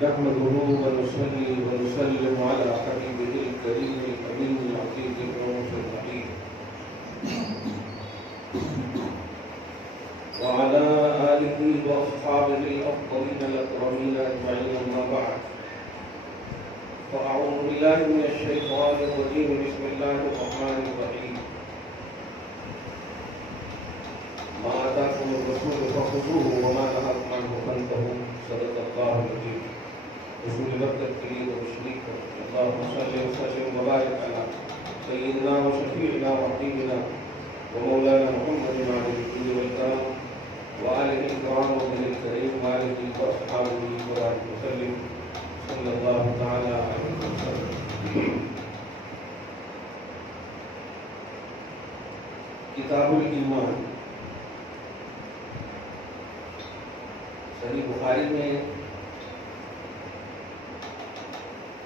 نحمده ونصلي ونسلم على حبيبه الكريم الأمين العتيق الرؤوف الرحيم وعلى آله وأصحابه الأفضلين الأكرمين أجمعين، أما بعد، فأعوذ بالله من الشيطان الرجيم. بسم الله الرحمن الرحيم. ما آتاكم الرسول فخذوه وما نهاكم عنه فانتهوا. صدق الله العظيم. رسول برکت کے لیے تشریف ہو. اللهم صل وسلم وبارك على سيدنا وشفيعنا وحبيبنا ومولانا محمد وعلى آله والكرام وآله الكرام ومن الكريم وآله وأصحابه وبارك وسلم صلى الله تعالى عليه وسلم. کتاب الایمان صحیح بخاری میں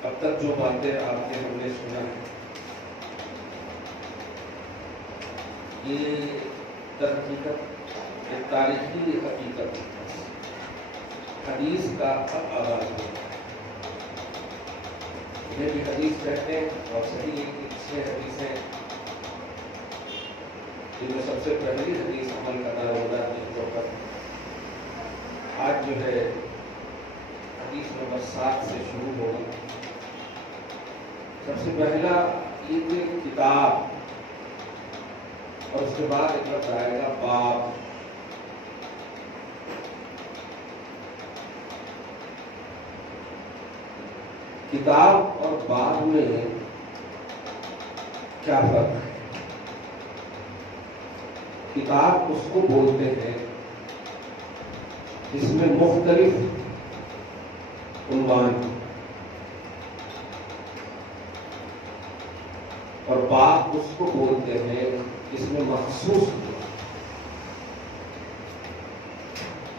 اب تک جو باتیں آپ نے ہم نے سنا ہے، یہ در حقیقت ایک تاریخی حقیقت حدیث کا اب آغاز ہے. یہ بھی حدیث کہتے ہیں اور صحیح ہے کہ 6 حدیثیں جن میں سب سے پہلی حدیث عمل کا دارومدار کے طور پر آج جو ہے حدیث نمبر 7 سے شروع ہوگی. سب سے پہلا یہ کتاب اور اس کے بعد ایک لفظ آئے گا باب. کتاب اور باب میں کیا فرق ہے؟ کتاب اس کو بولتے ہیں جس میں مختلف عنوان اور باب اس کو بولتے ہیں جس میں مخصوص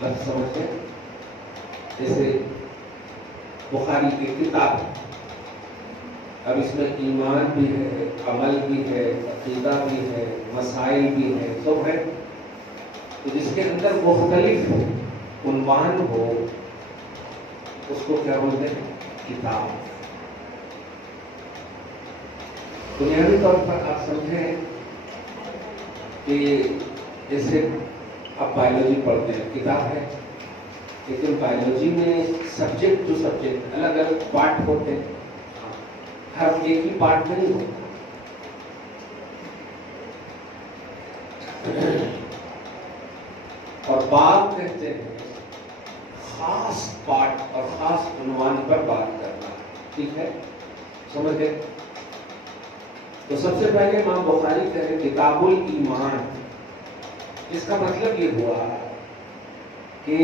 لفظ سمجھتے ہیں. جیسے بخاری کی کتاب، اب اس میں ایمان بھی ہے، عمل بھی ہے، عقیدہ بھی ہے، مسائل بھی ہے، سب ہے. تو جس کے اندر مختلف عنوان ہو اس کو کیا بولتے ہیں؟ کتاب. بنیادی طور پر آپ سمجھیں کہ جیسے آپ بایولوجی پڑھتے ہیں، کتاب ہے، لیکن بایولوجی میں سبجیکٹ ٹو سبجیکٹ الگ الگ پارٹ ہوتے ہیں، ہر ایک ہی پارٹ نہیں ہوتا. اور باب کہتے ہیں خاص پارٹ اور خاص عنوان پر بات کرنا. ٹھیک ہے، سمجھ گئے؟ تو سب سے پہلے امام بخاری کہہ رہے کتاب الایمان. اس کا مطلب یہ ہوا کہ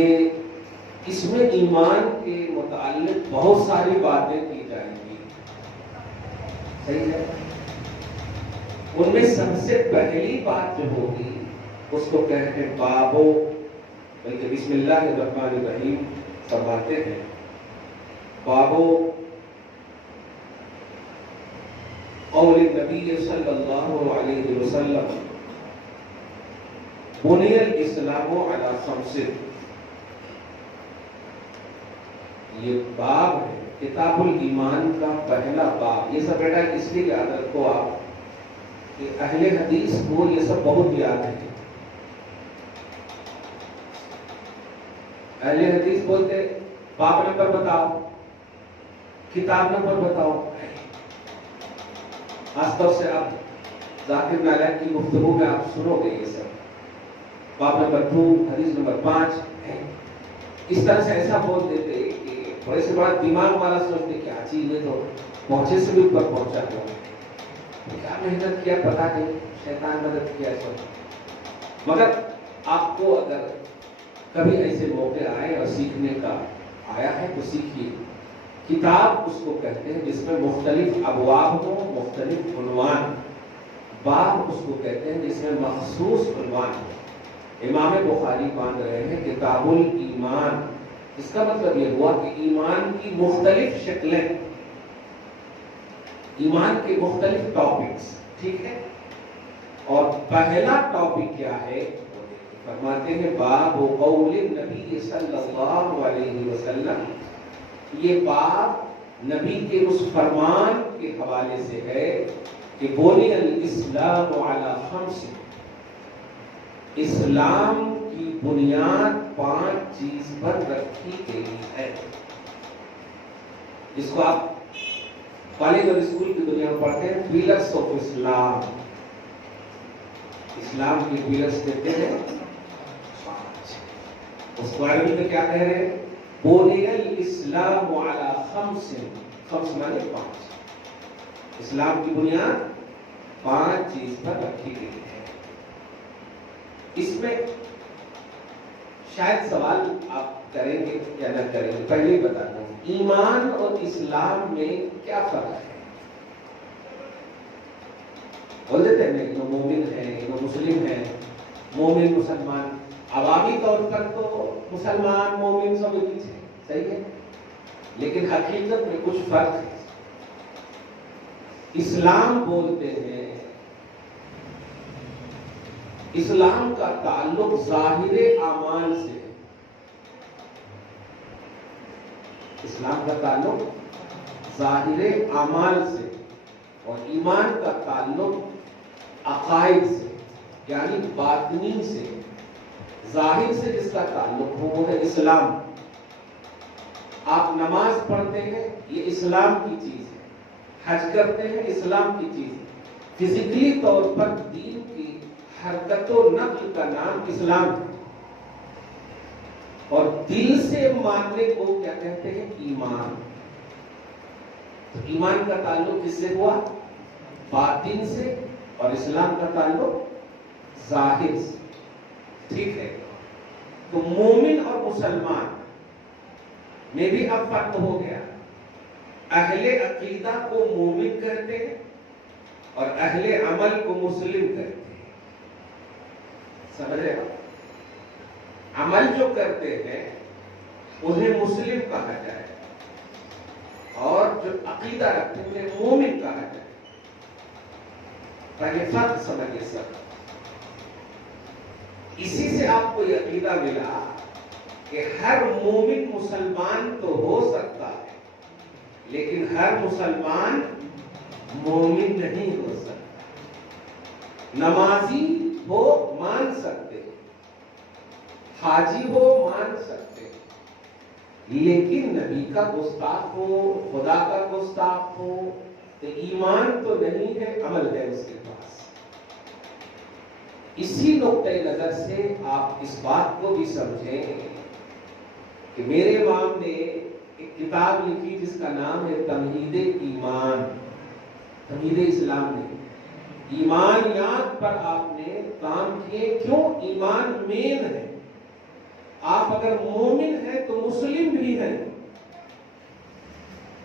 اس میں ایمان کے متعلق بہت ساری باتیں کی جائیں گی. صحیح ہے؟ ان میں سب سے پہلی بات جو ہوگی اس کو کہتے ہیں بابو، بلکہ بسم اللہ الرحمن الرحیم فرماتے ہیں بابو قول النبی صلی اللہ علیہ وسلم بنی الاسلام علی خمس. یہ باب ہے کتاب الایمان کا پہلا باب. یہ سب بیٹا اس لیے یاد رکھو آپ کہ اہل حدیث کو یہ سب بہت یاد ہے. اہل حدیث بولتے باب نمبر بتاؤ، کتاب نمبر بتاؤ. خاص طور سے آپ ذاکر نالک کی گفتگو میں آپ سنو گے یہ سب باب نمبر 2 حدیث نمبر 5 ہے. اس طرح سے ایسا بول دیتے کہ تھوڑے سے بعد دماغ والا سوچتے کیا چیز ہے، تو پہنچے سے بھی اوپر پہنچا ہوا، کیا محنت کیا پتا نہیں، شیطان مدد کیا سب. مگر آپ کو اگر کبھی ایسے موقع آئے اور سیکھنے کا آیا ہے تو سیکھیے. کتاب اس کو کہتے ہیں جس میں مختلف ابواب ہو، مختلف عنوان. باب اس کو کہتے ہیں جس میں مخصوص عنوان ہو. امام بخاری باندھ رہے ہیں کتاب الایمان. اس کا مطلب یہ ہوا کہ ایمان کی مختلف شکلیں، ایمان کے مختلف ٹاپکس. ٹھیک ہے، اور پہلا ٹاپک کیا ہے؟ فرماتے ہیں باب قول النبی صلی اللہ علیہ وسلم یہ بات نبی کے اس فرمان کے حوالے سے ہے کہ بنی الاسلام علی خمس، اسلام کی بنیاد 5 چیز پر رکھی گئی ہے، جس کو آپ کالج اور اسکول کی دنیا میں پڑھتے ہیں پیلرس آف اسلام۔ اسلام کی پیلرس کہتے ہیں 5، اس کو عربی میں کیا کہہ رہے ہیں؟ بنی الاسلام علی خمس، خمس مانے 5، اسلام کی بنیاد 5 چیز پر رکھی گئی ہے۔ اس میں شاید سوال آپ کریں گے یا نہ کریں گے، پہلے ہی بتا دوں، ایمان اور اسلام میں کیا فرق ہے؟ بول دیتے ہیں نو مومن ہے، نو مسلم ہے، مومن مسلمان، عوامی طور پر تو مسلمان مومن سب ایک ہی ہے، صحیح ہے، لیکن حقیقت میں کچھ فرق ہے۔ اسلام بولتے ہیں، اسلام کا تعلق ظاہر اعمال سے ہے، اسلام کا تعلق ظاہر اعمال سے، اور ایمان کا تعلق عقائد سے یعنی باطنی سے۔ ظاہر سے جس کا تعلق ہو وہ ہے اسلام۔ آپ نماز پڑھتے ہیں، یہ اسلام کی چیز ہے، حج کرتے ہیں، اسلام کی چیز ہے، فزیکلی طور پر دین کی حرکت و نقل کا نام اسلام ہے، اور دل سے ماننے کو کیا کہتے ہیں؟ ایمان۔ تو ایمان کا تعلق کس سے ہوا؟ باطن سے، اور اسلام کا تعلق ظاہر سے، ٹھیک ہے؟ تو مومن اور مسلمان میں بھی اب فرق ہو گیا۔ اہل عقیدہ کو مومن کہتے ہیں اور اہل عمل کو مسلم کہتے ہیں، سمجھ رہے ہو؟ عمل جو کرتے ہیں انہیں مسلم کہا جائے، اور جو عقیدہ رکھتے ہیں انہیں مومن کہا جائے۔ پہلے فرق سمجھیے سب۔ اسی سے آپ کو یہ عقیدہ ملا کہ ہر مومن مسلمان تو ہو سکتا ہے، لیکن ہر مسلمان مومن نہیں ہو سکتا۔ نمازی ہو مان سکتے، حاجی ہو مان سکتے، لیکن نبی کا گستاخ ہو، خدا کا گستاخ ہو تو ایمان تو نہیں ہے، عمل ہے اس کے پاس۔ اسی نقطۂ نظر سے آپ اس بات کو بھی سمجھیں کہ میرے امام نے ایک کتاب لکھی جس کا نام ہے تمہید ایمان، تمہید اسلام نے۔ ایمانیات پر آپ نے کام کیے، کیوں؟ ایمان مین ہے۔ آپ اگر مومن ہیں تو مسلم بھی ہیں،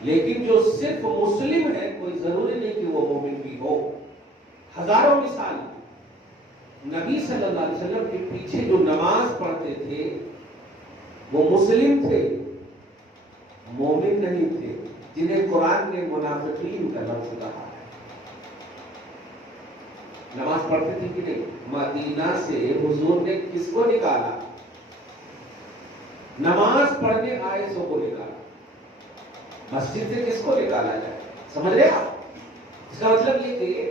لیکن جو صرف مسلم ہے کوئی ضروری نہیں کہ وہ مومن بھی ہو۔ ہزاروں مثال، نبی صلی اللہ علیہ وسلم کے پیچھے جو نماز پڑھتے تھے وہ مسلم تھے، مومن نہیں تھے، جنہیں قرآن نے منافقین کا لفظ کہا ہے۔ نماز پڑھتے تھے کہ نہیں؟ مدینہ سے حضور نے کس کو نکالا؟ نماز پڑھنے آئے سو کو نکالا۔ مسجد سے کس کو نکالا جائے؟ سمجھ رہے آپ؟ اس کا مطلب یہ کہ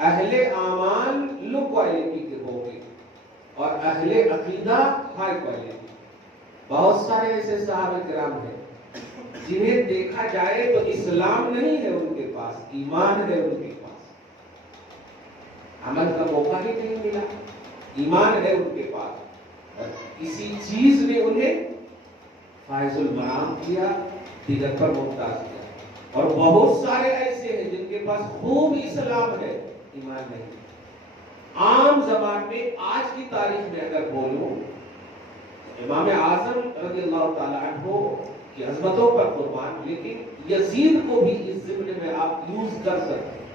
اہل اعمال لو کوالٹی کے ہوں گے اور اہل عقیدہ ہائی کوالٹی۔ بہت سارے ایسے صحابہ کرام ہیں جنہیں دیکھا جائے تو اسلام نہیں ہے ان کے پاس، ایمان ہے ان کے پاس، عمل کا موقع ہی نہیں ملا، ایمان ہے ان کے پاس، اور اسی چیز نے انہیں فائز المرام کیا، دیگر پر ممتاز کیا۔ اور بہت سارے ایسے ہیں جن کے پاس خوب اسلام ہے، ایمان نہیں۔ عام زبان میں آج کی تاریخ میں اگر بولوں، امام اعظم رضی اللہ تعالیٰ عنہ کی عظمتوں پر قربان، لیکن یزید کو بھی اس ضمن میں آپ یوز کر سکتے ہیں،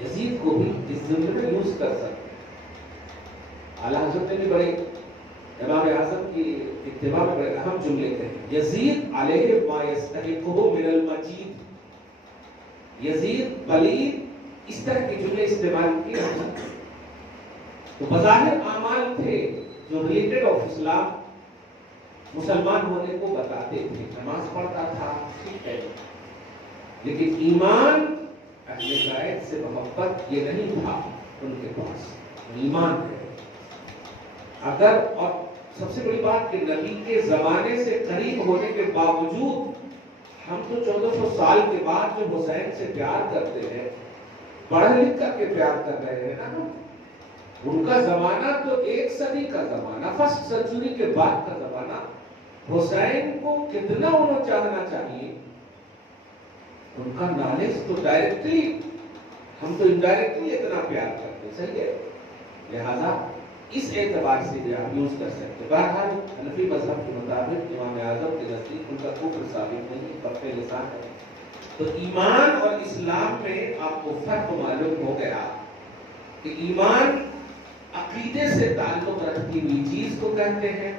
یزید کو بھی اس ضمن میں یوز کر سکتے ہیں۔ اعلیٰ حضرت نے بھی بڑے امام اعظم کی اتباع میں بڑے اہم جملے کہے، یزید علیہ ما یستحقہ من المجید، یزید پلید، اس طرح کے جملے استعمال کیے۔ تو بظاہر اعمال تھے جو ریلیٹڈ آف اسلام، مسلمان ہونے کو بتاتے تھے، نماز پڑھتا تھا، ٹھیک ہے، لیکن ایمان اہل بیت سے محبت یہ نہیں تھا ان کے پاس، ایمان ہے۔ اگر، اور سب سے بڑی بات کہ نبی کے زمانے سے قریب ہونے کے باوجود ہم تو 1400 سال کے بعد جو حسین سے پیار کرتے ہیں، پڑھ لکھ کر کے پیار کر رہے ہیں نا، ان کا زمانہ تو 1 صدی کا زمانہ، فرسٹ سنچری کے بعد کا زمانہ، حسین کو کتنا انہیں چاہنا چاہیے، ان کا نالج تو ڈائریکٹلی، ہم تو انڈائریکٹلی اتنا پیار کرتے ہیں، صحیح ہے، لہذا اس اعتبار سے بھی آپ یوز کر سکتے ہیں۔ بہرحال حنفی مذہب کے مطابق امام اعظم کے نزدیک ان کا کفر ثابت نہیں، کفر لسان ہے۔ تو ایمان اور اسلام میں آپ کو فرق معلوم ہو گیا کہ ایمان عقیدے سے تعلق رکھتی ہوئی چیز کو کہتے ہیں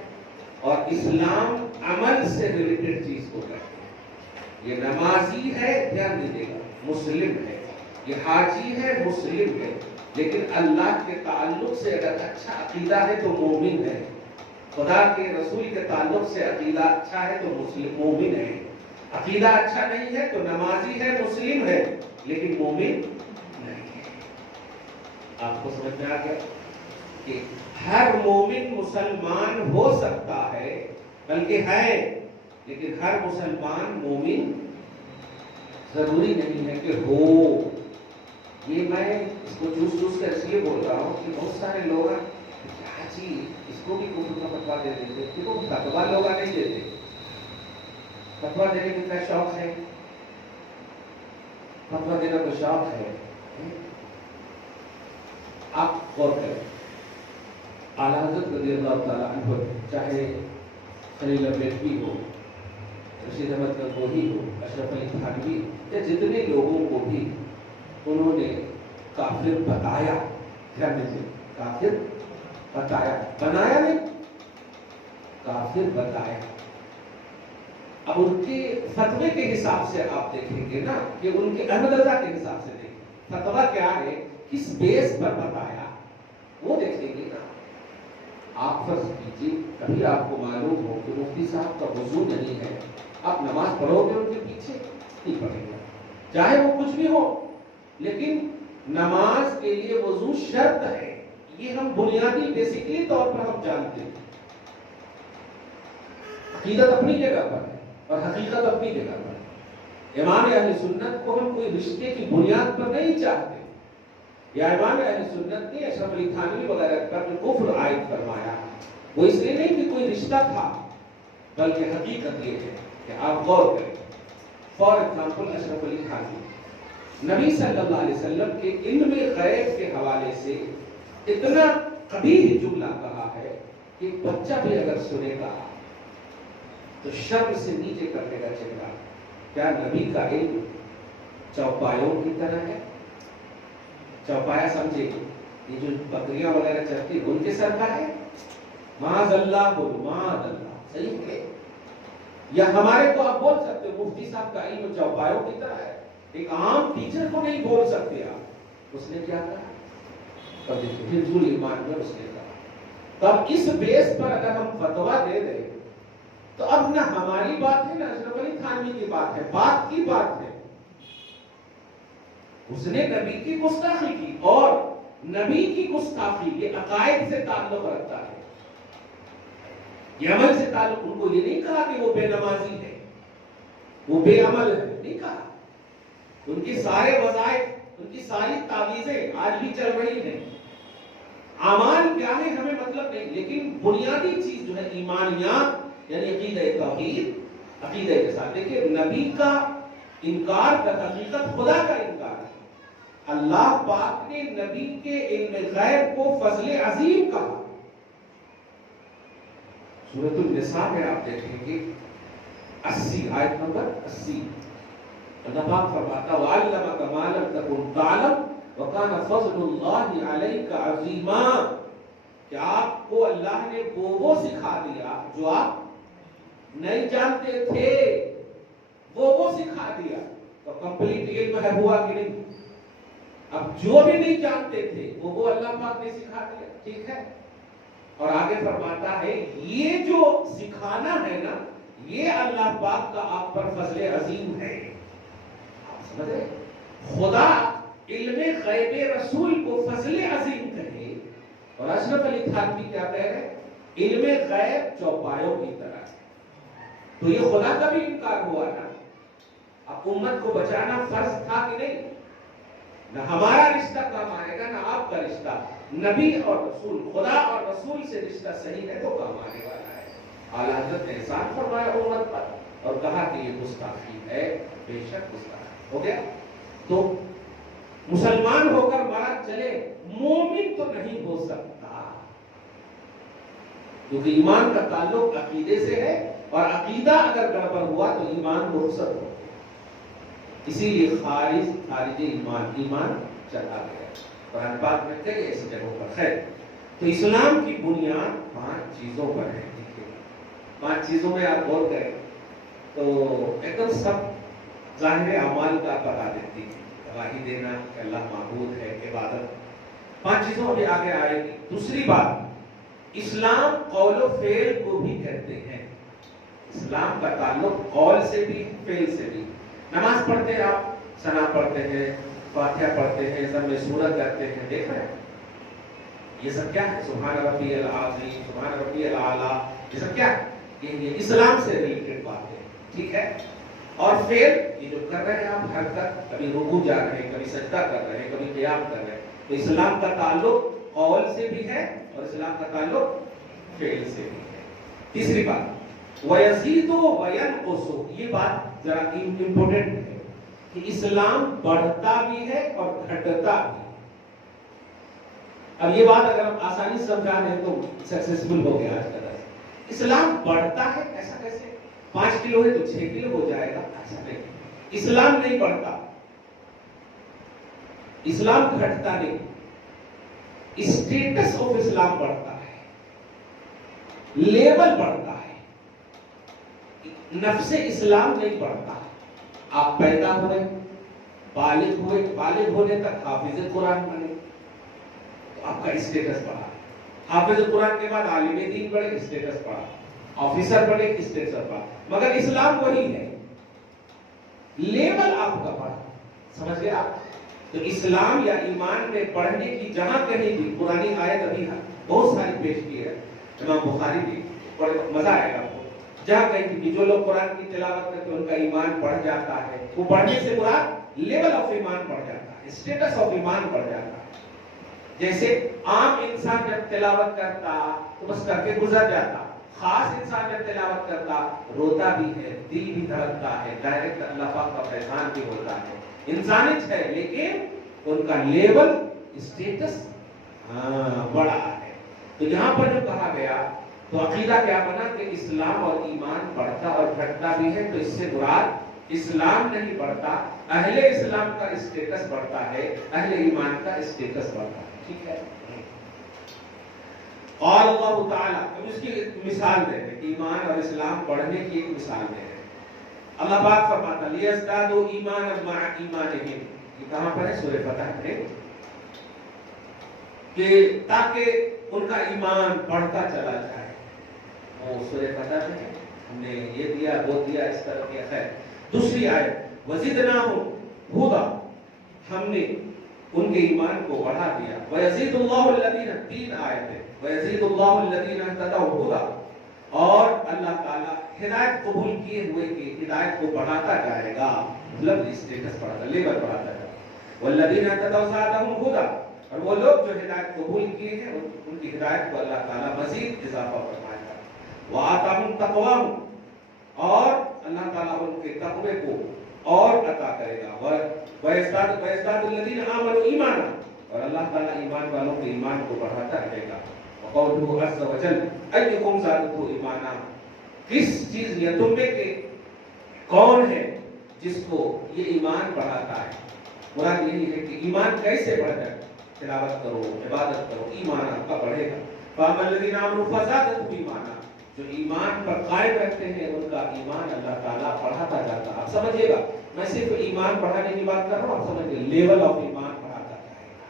اور اسلام عمل سے ریلیٹڈ چیز کو کہتے ہیں۔ یہ نمازی ہے، دھیان دیجیے گا، مسلم ہے، یہ حاجی ہے، مسلم ہے، لیکن اللہ کے تعلق سے اگر اچھا عقیدہ ہے تو مومن ہے، خدا کے رسول کے تعلق سے عقیدہ اچھا ہے تو مسلم مومن ہے، عقیدہ اچھا نہیں ہے تو نمازی ہے، مسلم ہے، لیکن مومن نہیں ہے۔ آپ کو سمجھ میں آ گیا کہ ہر مومن مسلمان ہو سکتا ہے، بلکہ ہے، لیکن ہر مسلمان مومن ضروری نہیں ہے کہ ہو۔ یہ میں اس کو چوس کر اس لیے بول رہا ہوں کہ بہت سارے لوگ جی اس کو بھی کفر کا فتویٰ دے دیتے، کیوں فتویٰ لوگ نہیں دیتے، فتویٰ دینے کا کیا شوق ہے، فتویٰ دینا کو شوق ہے۔ آپ غور کریں، اعلیٰ حضرت رضی اللہ تعالیٰ عنہ، چاہے خلیل بریلوی ہو، رشید احمد گنگوہی ہو، اشرف علی تھانوی، یا جتنے لوگوں کو بھی انہوں نے کافر بتایا، کافر بتایا، بنایا نہیں، کافر بتایا۔ اب ان کے فتوے کے حساب سے آپ دیکھیں گے نا کہ ان کے احمد رضا کے حساب سے دیکھیں فتویٰ کیا ہے، کس بیس پر بتایا، وہ دیکھیں گے نا۔ آپ فرض کیجیے کبھی آپ کو معلوم ہو کہ مفتی صاحب کا وضو نہیں ہے، آپ نماز پڑھو گے ان کے پیچھے؟ نہیں پڑھیں گے، چاہے وہ کچھ بھی ہو، لیکن نماز کے لیے وضو شرط ہے، یہ ہم بنیادی بیسکلی طور پر ہم جانتے ہیں۔ عقیدت اپنی جگہ پر ہے اور حقیقت اپنی جگہ پر ہے۔ امام اہل سنت کو ہم کوئی رشتے کی بنیاد پر نہیں چاہتے، یا امام اہل سنت نے اشرف علی تھانوی وغیرہ پر جو کفر عائد فرمایا وہ اس لیے نہیں کہ کوئی رشتہ تھا، بلکہ حقیقت یہ ہے کہ آپ غور کریں۔ فار ایگزامپل اشرف علی تھانوی نبی صلی اللہ علیہ وسلم کے علم غیب کے حوالے سے اتنا قبیح جملہ کہا ہے کہ بچہ بھی اگر سنے گا تو شرم سے نیچے کر دے گا چہرہ۔ کیا نبی کا علم چوپایوں کی طرح ہے؟ چوپایا سمجھے، یہ جو بکریاں وغیرہ چرتی ان کے سر کا ہے؟ معاذ اللہ بولو، معاذ اللہ، صحیح ہے؟ یا ہمارے کو آپ بول سکتے ہو مفتی صاحب کا علم چوپایوں کی طرح ہے؟ ایک عام ٹیچر کو نہیں بول سکتے آپ۔ اس نے کیا کہا؟ حفظ الایمان میں اس نے کہا۔ تو اب اس بیس پر اگر ہم فتویٰ دے دیں تو اب نہ ہماری بات ہے نہ اشرف علی تھانوی کی بات ہے، بات کی بات ہے۔ اس نے نبی کی گستاخی کی، اور نبی کی گستاخی یہ عقائد سے تعلق رکھتا ہے، یہ عمل سے تعلق۔ ان کو یہ نہیں کہا کہ وہ بے نمازی ہے، وہ بے عمل ہے، نہیں کہا۔ ان کی سارے وظائف، ان کی ساری تعویذیں آج بھی چل رہی ہیں۔ اعمال کیا ہے ہمیں مطلب نہیں، لیکن بنیادی چیز جو ہے ایمانیات، یعنی عقیدہ توحید، عقیدہ کے ساتھ دیکھیے نبی کا انکار کا حقیقت خدا کا انکار ہے۔ اللہ پاک نے نبی کے علم غیب کو فضل عظیم کہا۔ سورۃ النساء میں آپ دیکھیں گے 80 آیت نمبر 80، اللہ پاک فرماتا وَعَلَّمَكَ مَا لَمْ تَكُنْ تَعْلَمْ وَكَانَ فَضْلُ اللَّهِ عَلَيْكَ عَظِيمًا، کہ آپ کو اللہ نے وہ سکھا دیا جو آپ نہیں جانتے تھے، وہ سکھا دیا۔ تو کمپلیٹ علم ہے ہوا کہ نہیں؟ اب جو بھی نہیں جانتے تھے وہ اللہ پاک نے سکھا دیا، ٹھیک ہے؟ اور آگے فرماتا ہے یہ جو سکھانا ہے نا یہ اللہ پاک کا آپ پر فضل عظیم ہے. آپ سمجھ رہے خدا علم غیب رسول کو فضل عظیم کہے اور اشرف علی تھانوی کیا کہہ رہے علم غیب چوپایوں کی طرح. تو یہ خدا کا بھی انکار ہوا نا. اب امت کو بچانا فرض تھا کہ نہیں؟ نہ ہمارا رشتہ کام آئے گا نہ آپ کا رشتہ. نبی اور رسول خدا اور رسول سے رشتہ صحیح ہے تو کام آنے والا ہے. اعلیٰ حضرت نے احسان فرمایا امت پر اور کہا کہ یہ گستاخی ہے. بے شک گستاخی ہو گیا. تو مسلمان ہو کر مرا چلے مومن تو نہیں ہو سکتا کیونکہ ایمان کا تعلق عقیدے سے ہے اور عقیدہ اگر گڑبڑ ہوا تو ایمان کو رخصت ہو. اسی لیے خارج ایمان چلا گیا. قرآن پاک میں کئی ایسی جگہوں پر خیر. تو اسلام کی بنیاد 5 چیزوں پر ہے. 5 چیزوں میں آپ غور کریں تو ایک دم سب ظاہر اعمال کا بتا دیتی ہے. گواہی دینا کہ اللہ معبود ہے, عبادت. 5 چیزوں ابھی آگے آئے گی. دوسری بات اسلام قول و فعل کو بھی کہتے ہیں. اسلام کا تعلق قول سے بھی فعل سے بھی. نماز پڑھتے ہیں آپ, ثنا پڑھتے ہیں, فاتحہ پڑھتے ہیں, ضم سورت کرتے ہیں, دیکھ رہے ہیں یہ سب کیا ہے؟ سبحان ربی العظیم, سبحان ربی الاعلیٰ, یہ سب کیا ہے؟ یہ اسلام سے ریلیٹڈ بات ہے. ٹھیک ہے. اور پھر یہ جو کر رہے ہیں آپ حرکت, کبھی رکوع جا رہے ہیں, کبھی سجدہ کر رہے ہیں, کبھی قیام کر رہے ہیں, تو اسلام کا تعلق قول سے بھی ہے اور اسلام کا تعلق فعل سے بھی ہے. تیسری بات وَيَزِيدُ وَيَنْقُصُ, یہ بات ذرا امپورٹنٹ ہے کہ اسلام بڑھتا بھی ہے اور گھٹتا بھی. اب یہ بات اگر ہم آسانی سے سمجھا دیں تو سکسیسفل ہو گیا آج کا درس. اسلام بڑھتا ہے ایسا کیسے؟ 5 کلو ہے تو 6 کلو ہو جائے گا, ایسا نہیں. اسلام نہیں بڑھتا, اسلام گھٹتا نہیں. اسٹیٹس آف اسلام بڑھتا ہے, لیول بڑھتا ہے, نفس اسلام نہیں بڑھتا. آپ پیدا ہوئے, بالغ ہونے تک حافظ قرآن بنے تو آپ کا اسٹیٹس بڑھا. حافظ قرآن کے بعد عالم دین بڑھے, اسٹیٹس بڑھا. آفیسر بڑھے, اسٹیٹس بڑھا. مگر اسلام وہی ہے, لیول آپ کا بڑھا. سمجھ گئے آپ؟ تو اسلام یا ایمان میں پڑھنے کی جہاں کہیں بھی قرآنی آیت ابھی بہت ساری پیش کی ہے امام بخاری کی, مزہ آئے گا آپ کو. جہاں کہیں بھی جو لوگ قرآن کی تلاوت کرتے ہیں ان کا ایمان بڑھ جاتا ہے. وہ بڑھنے سے مراد لیول آف ایمان بڑھ جاتا ہے, اسٹیٹس آف ایمان بڑھ جاتا ہے. جیسے عام انسان جب تلاوت کرتا تو بس کر کے گزر جاتا, خاص انسان جب تلاوت کرتا روتا بھی ہے, دل بھی دھڑکتا ہے, ڈائریکٹ اللہ پاک کا فیضان بھی ہوتا ہے. انسانیت ہے لیکن ان کا لیول اسٹیٹس بڑا ہے. تو یہاں پر جو کہا گیا تو عقیدہ کیا بنا کہ اسلام اور ایمان بڑھتا اور گھٹتا بھی ہے. تو اس سے مراد اسلام نہیں بڑھتا, اہل اسلام کا اسٹیٹس بڑھتا ہے, اہل ایمان کا اسٹیٹس بڑھتا ہے. ٹھیک ہے. اور اللہ تعالیٰ اب اس کی مثال دے ہیں, ایمان اور اسلام بڑھنے کی ایک مثال دے ہیں. اللہ پاک فرماتا لیزدادوا ایمانا مع ایمانہم, یہ کہاں پر ہے؟ سورہ فتح میں, کہ تاکہ ان کا ایمان بڑھتا چلا جائے. اور سورہ فتح میں ہم نے یہ دیا وہ دیا اس طرح کی. خیر دوسری آیت وزدناہم ہدی, ہم نے ان کے ایمان کو بڑھا دیا. وَيَزِيدُ اللَّهُ الَّذِينَ, 3 آیتیں, وَيَزِيدُ اللَّهُ الَّذِينَ اهْتَدَوْا هُدًى, اور اللہ تعالیٰ ہدایت قبول کیے ہوئے کی ہدایت کو بڑھاتا جائے گا. مطلب اسٹیٹس بڑھاتا, لیول بڑھاتا جائے گا. وَالَّذِينَ اهْتَدَوْا زَادَهُمْ هُدًى, اور وہ لوگ جو ہدایت قبول کیے ہیں ان کی ہدایت کو اللہ تعالیٰ مزید اضافہ فرمائے گا. وَآتَاهُمْ تَقْوَاهُمْ, اور اللہ تعالیٰ ان کے تقوی کو اور عطا کرے گا. وَيَزْدَادُ الَّذِينَ آمَنُوا ایمانا, اور اللہ تعالیٰ ایمان والوں کے ایمان کو بڑھاتا رہے گا. وَقَوْلُهُ عَزَّ وَجَلَّ أَيُّكُمْ زَادَتْهُ ایمانا, کس چیز یا تم میں کے کون ہے جس کو یہ ایمان بڑھاتا ہے. مراد یہی ہے کہ ایمان کیسے بڑھ جائے. تلاوت کرو, عبادت کرو, ایمان آپ کا بڑھے گا. فَأَمَّا الَّذِينَ آمَنُوا فَزَادَتْهُمْ ایمانا, جو ایمان پر قائم رہتے ہیں ان کا ایمان اللہ تعالیٰ بڑھاتا جاتا ہے. آپ سمجھیے گا, میں صرف ایمان بڑھانے کی بات کر رہا ہوں, آپ سمجھیے لیول آف ایمان بڑھاتا جائے گا.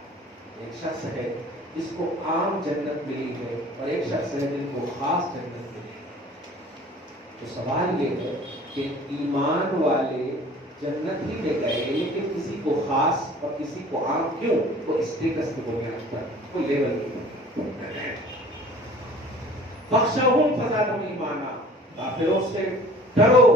ایک شخص ہے جس کو عام جنت ملی ہے اور ایک شخص ہے جن کو خاص جنت ملی ہے. تو سوال یہ ہے کہ ایمان والے جنت ہی میں گئے لیکن کسی کو خاص اور کسی کو عام کیوں؟ وہ اسٹیٹس کی بنیاد پر، وہ لیول کی. فَخْشَوْهُمْ فَزَادَهُمْ ایمانا، کافروں سے ڈرو.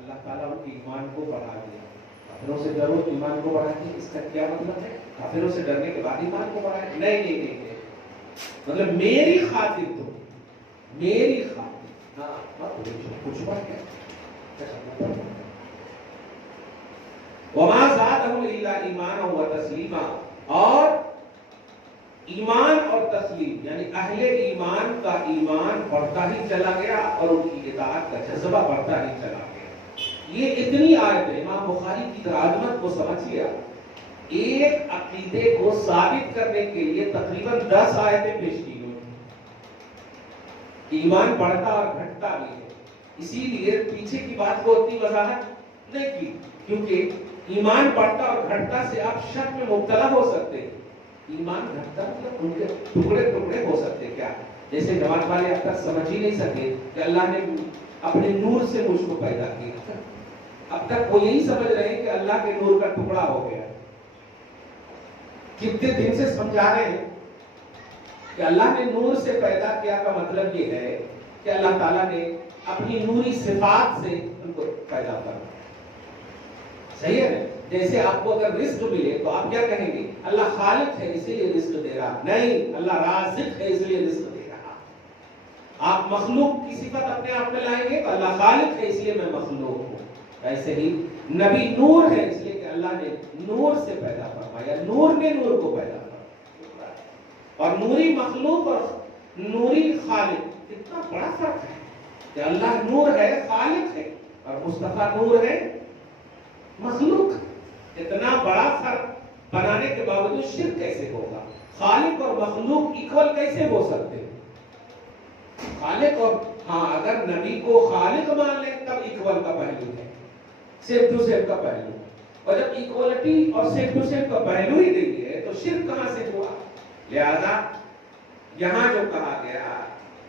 اللہ تعالیٰ ان کے ایمان کو بڑھا دیا. کافروں سے ڈرو، ایمان کو بڑھا دیا. اس کا کیا مطلب ہے؟ کافروں سے ڈرنے کے بعد ایمان کو بڑھا دیا؟ نہیں. مطلب میری خاطر تو، میری خاطر. ہاں کچھ بات ہے. وَمَا زَادَهُمْ إِلَّا إِيمَانًا وَتَسْلِيمًا، اور ایمان اور تسلیم یعنی اہل ایمان کا ایمان بڑھتا ہی چلا گیا اور ان کی اطاعت کا جذبہ بڑھتا ہی چلا گیا. یہ اتنی آیتیں امام بخاری کی عظمت کو سمجھ لیا. ایک عقیدے کو ثابت کرنے کے لیے تقریباً 10 آیتیں پیش کی گئی. ایمان بڑھتا اور گھٹتا بھی ہے. اسی لیے پیچھے کی بات کو اتنی وضاحت نہیں کی، کیونکہ ایمان بڑھتا اور گھٹتا سے آپ شک میں مبتلا ہو سکتے ہیں. ایمان گھٹتا مطلب ان کے ٹکڑے ٹکڑے ہو سکتے. کیا جیسے جوان والے اب تک سمجھ ہی نہیں سکے کہ اللہ نے اپنے نور سے مجھ کو پیدا کیا. اب تک وہ یہی سمجھ رہے ہیں کہ اللہ کے نور کا ٹکڑا ہو گیا. کتنے دن سے سمجھا رہے ہیں کہ اللہ نے نور سے پیدا کیا کا مطلب یہ ہے کہ اللہ تعالیٰ نے اپنی نوری صفات سے ان کو پیدا کر. صحیح ہے. جیسے آپ کو اگر رزق ملے تو آپ کیا کہیں گے؟ اللہ خالق ہے اس لیے رزق دے رہا. نہیں، اللہ رازق ہے اس لیے رزق دے رہا. آپ مخلوق کی صفت اپنے آپ میں لائیں گے تو اللہ خالق ہے اس لیے میں مخلوق ہوں. ایسے ہی نبی نور ہے اس لیے کہ اللہ نے نور سے پیدا فرمایا، نور نے نور کو پیدا فرمایا. اور نوری مخلوق اور نوری خالق کتنا بڑا فرق ہے کہ اللہ نور ہے، خالق ہے، اور مصطفیٰ نور ہے، مخلوق. اتنا بڑا فرق بنانے کے باوجود شرک کیسے ہوگا؟ خالق اور مخلوق ایکول کیسے ہو سکتے ہیں؟ خالق اور اگر نبی کو خالق مان لیں تب ایکول کا پہلو ہے، سیف ٹو سیف کا پہلو. اور جب ایکوالٹی اور سیف ٹو سیف کا پہلو ہی نہیں ہے تو شرک کہاں سے ہوا؟ لہذا یہاں جو کہا گیا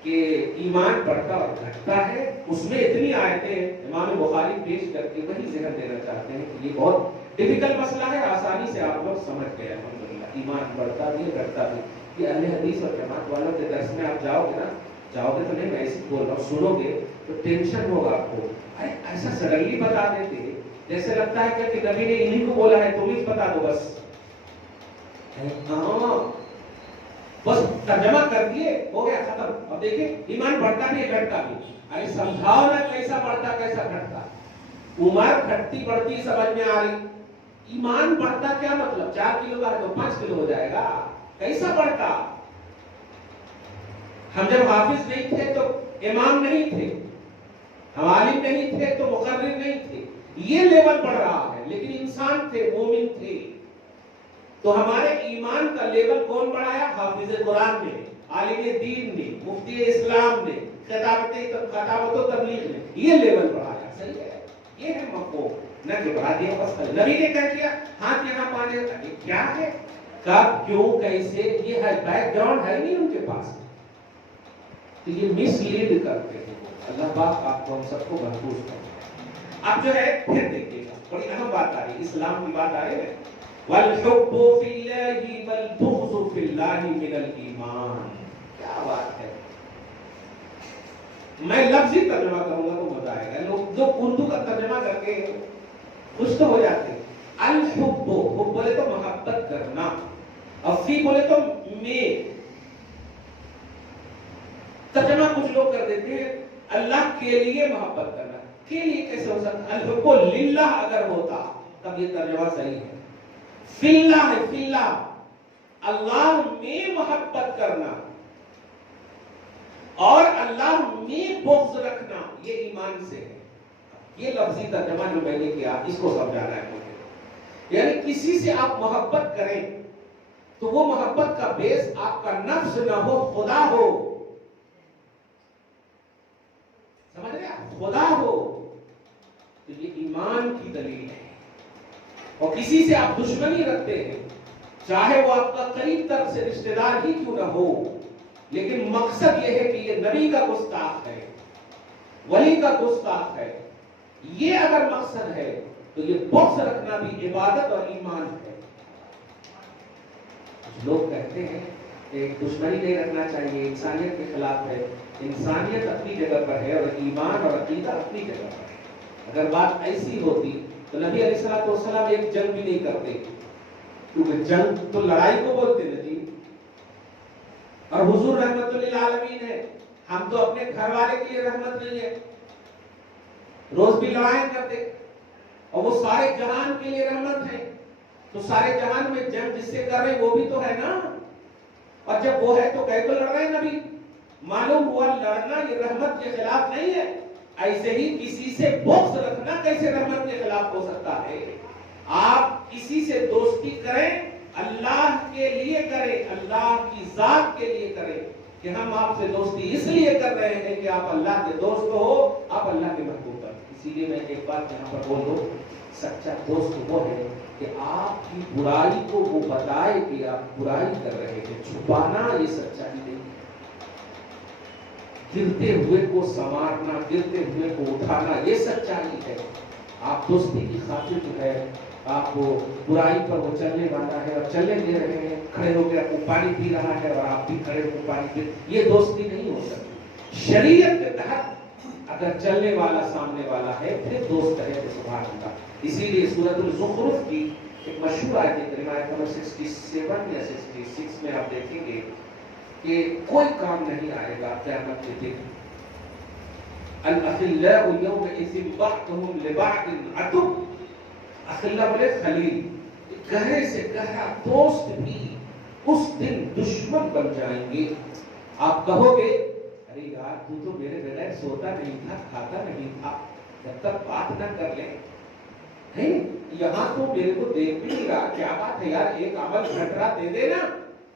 کہ ایمان بڑھتا اور گھٹتا ہے، اس میں اتنی آیتیں امام بخاری پیش کر کے وہی ذہن دینا چاہتے ہیں کہ یہ بہت ڈیفیکلٹ مسئلہ ہے، آسانی سے آپ لوگ سمجھ گئے. الحمدللہ ایمان بڑھتا بھی ہے گھٹتا بھی. یہ اہل حدیث اور جماعت والوں کے درس میں آپ جاؤ گے تو نہیں، میں ایسے بول رہا ہوں، سنو گے تو ٹینشن ہوگا آپ کو. ایسا سڈنلی بتا دیتے جیسے لگتا ہے کہ نبی نے انہیں کو بولا ہے، تم ہی بتا دو بس. بس ترجمہ کر دیے، ہو گیا، ختم. اب دیکھیں ایمان بڑھتا بھی ہے گھٹتا بھی. ارے سمجھاؤ نا کیسا بڑھتا کیسا گھٹتا. عمر گھٹتی بڑھتی سمجھ میں آ رہی. ایمان بڑھتا کیا مطلب؟ 4 کلو کا ہے تو 5 کلو ہو جائے گا. کیسا بڑھتا؟ ہم جب حافظ نہیں تھے تو امام نہیں تھے، ہم عالم نہیں تھے تو مقرر نہیں تھے. یہ لیول بڑھ رہا ہے، لیکن انسان تھے، مومن تھے. تو ہمارے ایمان کا لیول کون بڑھایا؟ حافظ قرآن نے، عالم دین نے، مفتی اسلام نے، خطابت و تبلیغ نے یہ لیول بڑھایا. صحیح ہے، یہ ہے مفہوم. نہ کہ بڑھا دیا بس. نبی نے کہہ دیا ہاتھ یہاں پانے، کیا ہے، کب، کیوں، کیسے، یہ ہے بیک گراؤنڈ ہے نہیں ان کے پاس. تو یہ مس لیڈ کرتے ہیں. اللہ پاک آپ کو ہم سب کو محفوظ کرے. اب جو ہے پھر دیکھیے گا، بڑی اہم بات آ رہی، اسلام کی بات آ رہی ہے. والحب فی اللہ والبغض فی اللہ من الایمان. کیا بات ہے. میں لفظی ترجمہ کروں گا تو مزہ آئے گا. لوگ جو اردو کا ترجمہ کر کے خوش تو ہو جاتے ہیں. الحب، حب بولے تو محبت کرنا، اور فی بولے تو میں. ترجمہ کچھ لوگ کر دیتے ہیں اللہ کے لیے محبت کرنا. کے لیے کیسے ہو سکتا؟ الحب للہ اگر ہوتا تب یہ ترجمہ صحیح ہے. فی اللہ ہے، فی اللہ اللہ میں محبت کرنا اور اللہ میں بغض رکھنا، یہ ایمان سے ہے. یہ لفظی ترجمہ جو میں نے کیا اس کو سمجھانا ہے مجھے. یعنی کسی سے آپ محبت کریں تو وہ محبت کا بیس آپ کا نفس نہ ہو، خدا ہو. سمجھ رہے آپ؟ خدا ہو. تو یہ ایمان کی دلیل ہے. اور کسی سے آپ دشمنی رکھتے ہیں، چاہے وہ آپ کا قریب تر سے رشتہ دار ہی کیوں نہ ہو، لیکن مقصد یہ ہے کہ یہ نبی کا گستاخ ہے، ولی کا گستاخ ہے، یہ اگر مقصد ہے تو یہ بغض رکھنا بھی عبادت اور ایمان ہے۔ کچھ لوگ کہتے ہیں کہ دشمنی نہیں رکھنا چاہیے، انسانیت کے خلاف ہے۔ انسانیت اپنی جگہ پر ہے اور ایمان اور عقیدہ اپنی جگہ پر ہے۔ اگر بات ایسی ہوتی تو نبی علیہ السلام ایک جنگ بھی نہیں کرتے، کیونکہ جنگ تو لڑائی کو بولتے ہیں جی، اور حضور رحمت للعالمین ہے، ہم تو اپنے گھر والے کے لیے رحمت نہیں ہے، روز بھی لڑائیں کرتے، اور وہ سارے جہان کے لیے رحمت ہے، تو سارے جہان میں جنگ جس سے کر رہے ہیں وہ بھی تو ہے نا، اور جب وہ ہے تو کہہ تو لڑ رہے ہیں نبی۔ معلوم ہوا لڑنا یہ رحمت کے خلاف نہیں ہے، ایسے ہی کسی سے بغض رکھنا کیسے رحمت کے خلاف ہو سکتا ہے؟ آپ کسی سے دوستی کریں اللہ کے لیے کریں، اللہ کی ذات کے لیے کریں، کہ ہم آپ سے دوستی اس لیے کر رہے ہیں کہ آپ اللہ کے دوست ہو، آپ اللہ کے محبوب ہیں۔ اسی لیے میں ایک بات یہاں پر بول دوں، سچا دوست وہ ہے کہ آپ کی برائی کو وہ بتائے کہ آپ برائی کر رہے ہیں، چھپانا یہ سچائی نہیں، گرتے ہوئے کو سنوارنا، گرتے ہوئے کو اٹھانا یہ سچائی ہے۔ آپ دوستی کی خاطر جو ہے آپ کو برائی پر وہ چلنے والا ہے اور چلنے دے رہے ہیں، کھڑے ہو کے آپ کو پانی پی رہا ہے اور آپ بھی کھڑے ہو کے پانی پی، یہ دوستی نہیں ہو سکتی۔ شریعت کے تحت اگر چلنے والا سامنے والا ہے پھر دوست ہے تو سبحان اللہ۔ اسی لیے سورۃ الزخرف کی ایک مشہور آیت کریمہ آیت نمبر 67 یا 66 میں آپ دیکھیں گے کہ کوئی کام نہیں آئے گا قیامت کے دن۔ الاخلاء یومئذ بعضهم لبعض عدو، اخلاء بولے خلیل، گہرے سے گہرا دوست بھی اس دن دشمن بن جائیں گے۔ آپ کہو گے ارے یار تو میرے بغیر سوتا نہیں تھا، کھاتا نہیں تھا، جب تک بات نہ کر لیں، یہاں تو میرے کو دیکھ بھی نہیں رہا، کیا بات ہے یار، ایک عمل گھٹرا دے دے نا،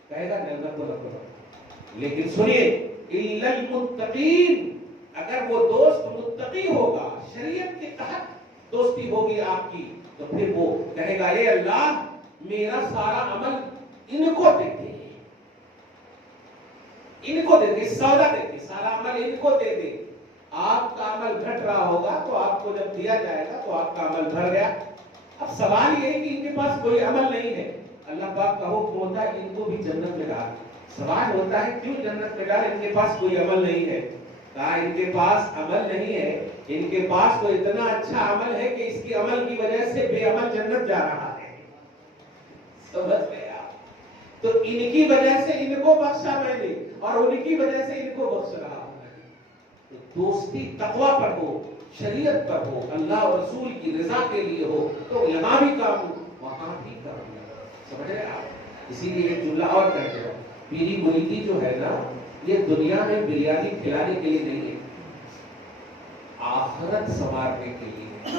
کہے گا نعمت تو رکھو۔ لیکن سنیے الا المتقین، اگر وہ دوست متقی ہوگا، شریعت کے تحت دوستی ہوگی آپ کی، تو پھر وہ کہے گا اے اللہ میرا سارا عمل ان کو دے دے، ان کو دے دے، سودا دے دے، سارا عمل ان کو دے دے۔ آپ کا عمل گھٹ رہا ہوگا تو آپ کو جب دیا جائے گا تو آپ کا عمل بھر گیا۔ اب سوال یہ ہے کہ ان کے پاس کوئی عمل نہیں ہے، اللہ پاک کا حکم ہوتا ہے ان کو بھی جنت میں ڈال۔ سوال ہوتا ہے کیوں جنت میں ڈال، ان کے پاس کوئی عمل نہیں ہے؟ کہا ان کے پاس عمل نہیں ہے، ان کے پاس تو اتنا اچھا عمل ہے کہ اس کی عمل کی وجہ سے بے عمل جنت جا رہا ہے۔ سمجھ گئے آپ؟ تو ان کی وجہ سے ان کو بخشا میں نے، اور ان کی وجہ سے ان کو بخش رہا ہوں۔ تو دوستی تقوی پر ہو، شریعت پر ہو، اللہ اور رسول کی رضا کے لیے ہو، تو یہاں بھی کام ہو وہاں بھی کام ہو۔ سمجھ رہے آپ؟ اسی لیے ایک جملہ اور کہتے ہیں، پیری مریدی جو ہے نا یہ دنیا میں بریانی کھلانے کے لیے نہیں ہے، آخرت سنوارنے کے لیے ہے۔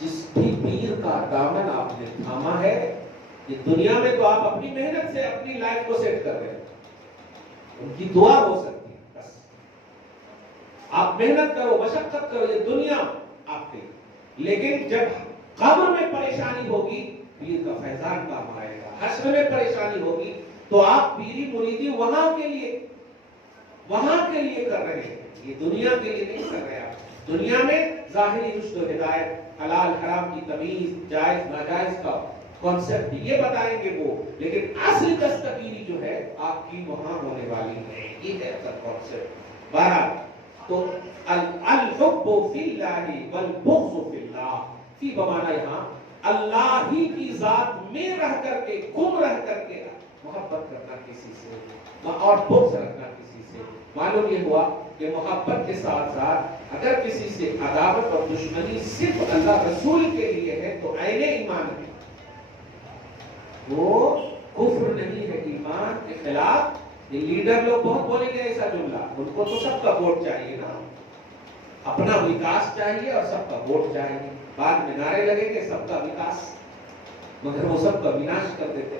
جس بھی پیر کا دامن آپ نے تھاما ہے، یہ دنیا میں تو آپ اپنی محنت سے اپنی لائف کو سیٹ کر رہے ہیں، ان کی دعا ہو سکتی ہے، بس آپ محنت کرو، مشقت کرو، یہ دنیا آپ کے، لیکن جب قبر میں پریشانی ہوگی پیر کا فیضان کام آئے گا، حشر میں پریشانی ہوگی تو آپ پیری مریدی وہاں کے لیے کر رہے ہیں، یہ دنیا کے لیے نہیں کر رہے آپ۔ دنیا میں ظاہری رشد و ہدایت، حلال حرام کی تمیز، جائز ناجائز کا کانسیپٹ یہ بتائیں گے وہ، لیکن اصل دستگیری جو ہے آپ کی وہاں ہونے والی ہے، یہ ہے اصل کانسیپٹ۔ بہرحال تو الحب فی اللہ والبغض فی اللہ، فی بمانا یہاں اللہ ہی کی ذات میں رہ کر کے، گم رہ کر کے محبت کرنا کسی سے اور بغض رکھنا کسی سے۔ معلوم یہ ہوا کہ محبت کے ساتھ ساتھ اگر کسی سے عداوت اور دشمنی صرف اللہ رسول کے لیے ہے تو عین ایمان ہے، وہ کفر نہیں ہے، ایمان کے خلاف۔ یہ لیڈر لوگ بہت بولیں گے ایسا جملہ، ان کو تو سب کا ووٹ چاہیے نا، اپنا وکاس چاہیے اور سب کا ووٹ چاہیے، بعد میں نعرے لگیں گے سب کا وکاس، مگر وہ سب کا وناش کر دیتے۔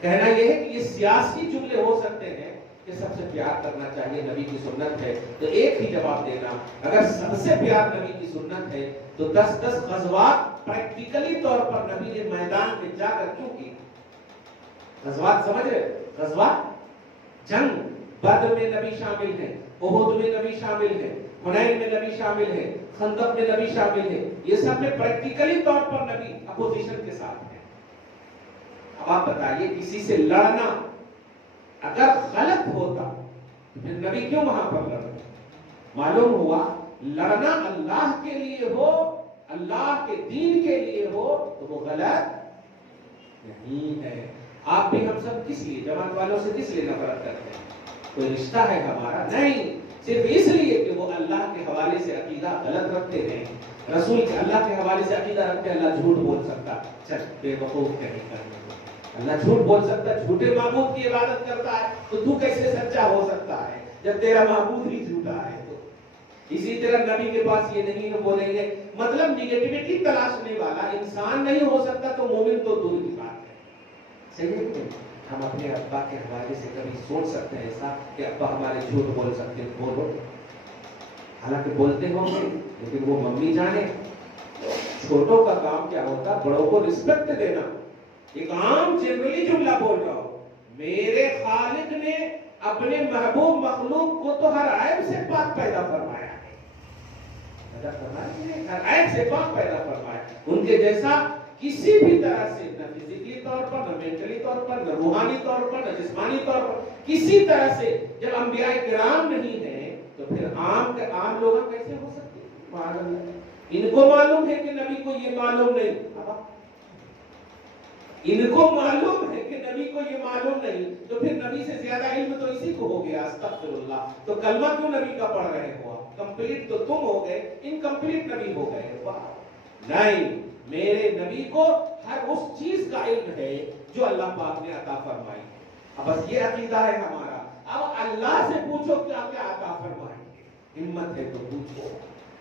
کہنا یہ ہے کہ یہ سیاسی جملے ہو سکتے ہیں کہ سب سے پیار کرنا چاہیے، نبی کی سنت ہے، تو ایک ہی جواب دینا، اگر سب سے پیار نبی کی سنت ہے تو 10 غزوات پریکٹیکلی طور پر نبی نے میدان میں جا کر کیوں کی؟ غزوات سمجھ رہے؟ غزوات جنگ، بدر میں نبی شامل ہیں، احد میں نبی شامل ہیں، حنین میں نبی شامل ہیں، خندق میں نبی شامل ہیں، یہ سب میں پریکٹیکلی طور پر نبی اپوزیشن کے ساتھ ہیں۔ اب آپ بتائیے کسی سے لڑنا اگر غلط ہوتا پھر نبی کیوں وہاں پر لڑتا؟ معلوم ہوا لڑنا اللہ کے لیے ہو، اللہ کے دین کے لیے ہو تو وہ غلط نہیں ہے۔ آپ بھی ہم سب کس لیے جماعت والوں سے کس لیے نفرت کرتے ہیں؟ کوئی رشتہ ہے ہمارا؟ نہیں، صرف اس لیے کہ وہ اللہ کے حوالے سے عقیدہ غلط رکھتے ہیں، رسول کے اللہ کے حوالے سے عقیدہ رکھتے ہیں۔ اللہ جھوٹ بول سکتا، چل بے وقوف کہیں کرنے، اللہ جھوٹ بول سکتا، جھوٹے معبود کی عبادت کرتا ہے تو کیسے سچا ہو سکتا ہے جب تیرا معبود ہی جھوٹا ہے؟ تو اسی طرح نبی کے پاس یہ نہیں بولیں گے، مطلب نگیٹیوٹی تلاشنے والا انسان نہیں ہو سکتا تو مومن تو دور کی بات ہے۔ صحیح ہے کہ ہم اپنے ابا کے حوالے سے کبھی سوچ سکتے ہیں ایسا کہ ابا ہمارے جھوٹ بول سکتے ہیں؟ بولو، حالانکہ بولتے ہوں گے لیکن وہ ممی جانے۔ چھوٹوں کا کام کیا ہوتا؟ بڑوں کو رسپیکٹ دینا۔ ایک عام جنرلی جملہ بول رہا ہوں، میرے خالق نے اپنے محبوب مخلوق کو تو ہر عیب سے پاک پیدا فرمایا ہے، ہر عیب سے پاک پیدا فرمایا، ان کے جیسا کسی بھی طرح سے، نہ فزیکلی طور پر، نہ مینٹلی طور پر، نہ روحانی طور پر، نہ جسمانی طور پر، کسی طرح سے جب انبیاء کرام نہیں ہیں تو پھر عام لوگ کیسے ہو سکتے ہیں؟ ان کو معلوم ہے کہ نبی کو یہ معلوم نہیں، ان کو معلوم ہے کہ نبی کو یہ معلوم نہیں، تو پھر نبی سے زیادہ علم تو اسی کو ہو گیا، استغفر اللہ۔ تو کلمہ کیوں نبی کا پڑھ رہے ہو؟ کمپلیٹ تو تم ہو گئے، انکمپلیٹ نبی ہو گئے۔ نہیں، میرے نبی کو ہر اس چیز کا علم ہے جو اللہ پاک نے عطا فرمائی۔ اب بس یہ عقیدہ ہے ہمارا۔ اب اللہ سے پوچھو کیا کیا عطا فرمائیں گے، ہمت ہے تو پوچھو،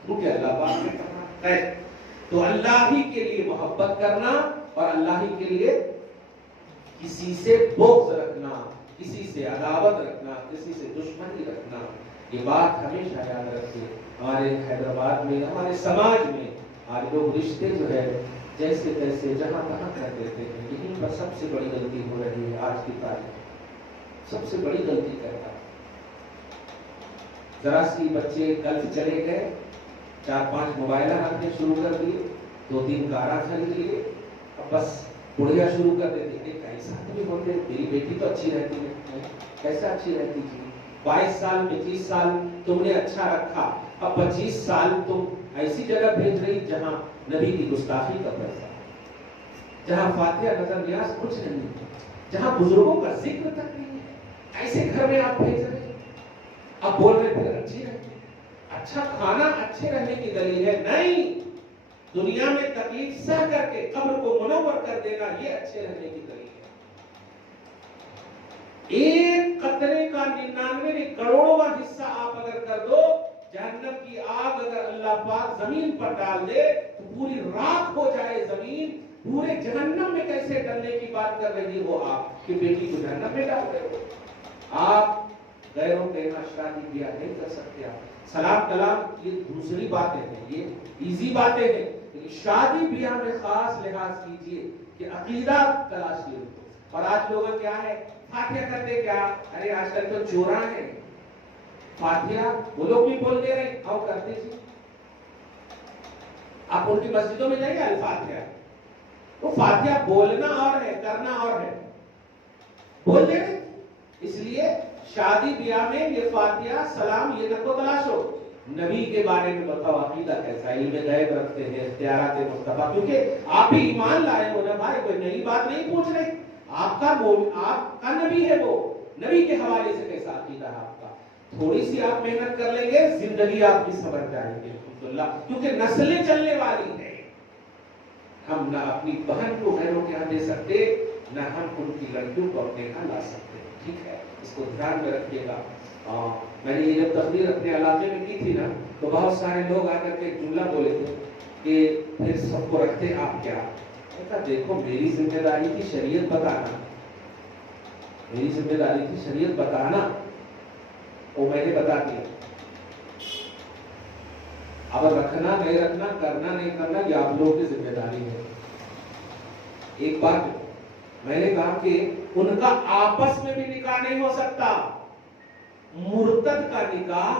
کیونکہ اللہ پاک نے کہا ہے۔ تو اللہ ہی کے لیے محبت کرنا اور اللہ ہی کے لیے کسی سے بغض رکھنا، کسی سے عداوت رکھنا، کسی سے دشمنی رکھنا، یہ بات ہمیشہ یاد رکھیں۔ ہمارے حیدرآباد میں، ہمارے سماج میں آج لوگ رشتے جو ہے جیسے تیسے جہاں تہاں کر دیتے ہیں، یہیں پر سب سے بڑی غلطی ہو رہی ہے آج کی تاریخ، سب سے بڑی غلطی کرتا ہے۔ ذرا سی بچے گلف چلے گئے، 4-5 موبائل رکھنے شروع کر دیے، 2-3 کاراں خرید لیے، اب بس بڑھیا شروع کر دیتے ہیں۔ کیسا آدمی ہوتے، میری بیٹی تو اچھی رہتی ہے، کیسا اچھی رہتی تھی؟ 22 سال 25 سال تم نے اچھا رکھا، اب 25 سال تم ایسی جگہ بھیج رہی جہاں نبی کی گستاخی کا پیسہ، جہاں فاتحہ نظر نیاز کچھ نہیں، جہاں بزرگوں کا ذکر تک نہیں ہے، ایسے گھر میں آپ بھیج رہے، اب بول رہے پھر اچھی رہتی۔ اچھا کھانا اچھے رہنے کی دلیل ہے؟ نہیں، دنیا میں تکلیف سہ کر کے قبر کو منور کر دینا یہ اچھے رہنے کی دلیل ہے۔ ایک قطرے کا 99 کروڑواں حصہ آپ اگر کر دو، جہنم کی آگ اگر اللہ پاک زمین پر ڈال دے تو پوری راکھ ہو جائے زمین، پورے جہنم میں کیسے ڈالنے کی بات کر رہی ہو آپ کہ بیٹی کو جہنم میں ڈال رہے ہو؟ آپ غیروں کے یہاں شادی بیاہ نہیں کر سکتے، آپ سلام کلام یہ دوسری باتیں ہیں، یہ ایزی باتیں ہیں، لیکن شادی بیاہ میں خاص لحاظ کیجئے کہ عقیدہ تلاشیے۔ اور آج لوگوں کیا ہے، فاتحہ کرتے کیا؟ ارے آج کل تو چوراں ہیں، فاتحہ وہ لوگ بھی بول دے رہے اور کرتے جی۔ آپ ان کی مسجدوں میں جائیں گے الفاتحہ، تو فاتحہ بولنا اور ہے، کرنا اور ہے، بول دے رہے۔ اس لیے شادی بیاہ میں یہ فاتحہ سلام یہ نہ کو تلاشو، نبی کے بارے میں بتاؤ عقیدہ کیسا، علم غیب رکھتے ہیں، اختیارات مصطفیٰ، کیونکہ آپ بھی ایمان لائے ہو نا بھائی، کوئی نئی بات نہیں پوچھ رہے، آپ کا نبی ہے، وہ نبی کے حوالے سے کیسا عقیدہ ہے آپ کا۔ تھوڑی سی آپ محنت کر لیں گے، زندگی آپ کی سمجھ جائیں گے الحمدللہ، کیونکہ نسلیں چلنے والی ہیں۔ ہم نہ اپنی بہن کو غیروں کے یہاں دے سکتے، نہ ہم ان کی لڑکیوں کو اپنے یہاں لا سکتے، ٹھیک ہے، اس کو دھیان میں رکھیے گا۔ میں نے یہ جب تقریر اپنے علاقے میں کی تھی نا، تو بہت سارے لوگ آ کر کے ایک جملہ بولے تھے کہ پھر سب کو رکھتے آپ کیا؟ کہا دیکھو میری ذمہ داری تھی شریعت بتانا، میری ذمہ داری تھی شریعت بتانا، وہ میں نے بتا دیا۔ اب رکھنا نہیں رکھنا، کرنا نہیں کرنا، یہ آپ لوگوں کی ذمہ داری ہے۔ ایک بات میں نے کہا کہ ان کا آپس میں بھی نکاح نہیں ہو سکتا. مرتد کا نکاح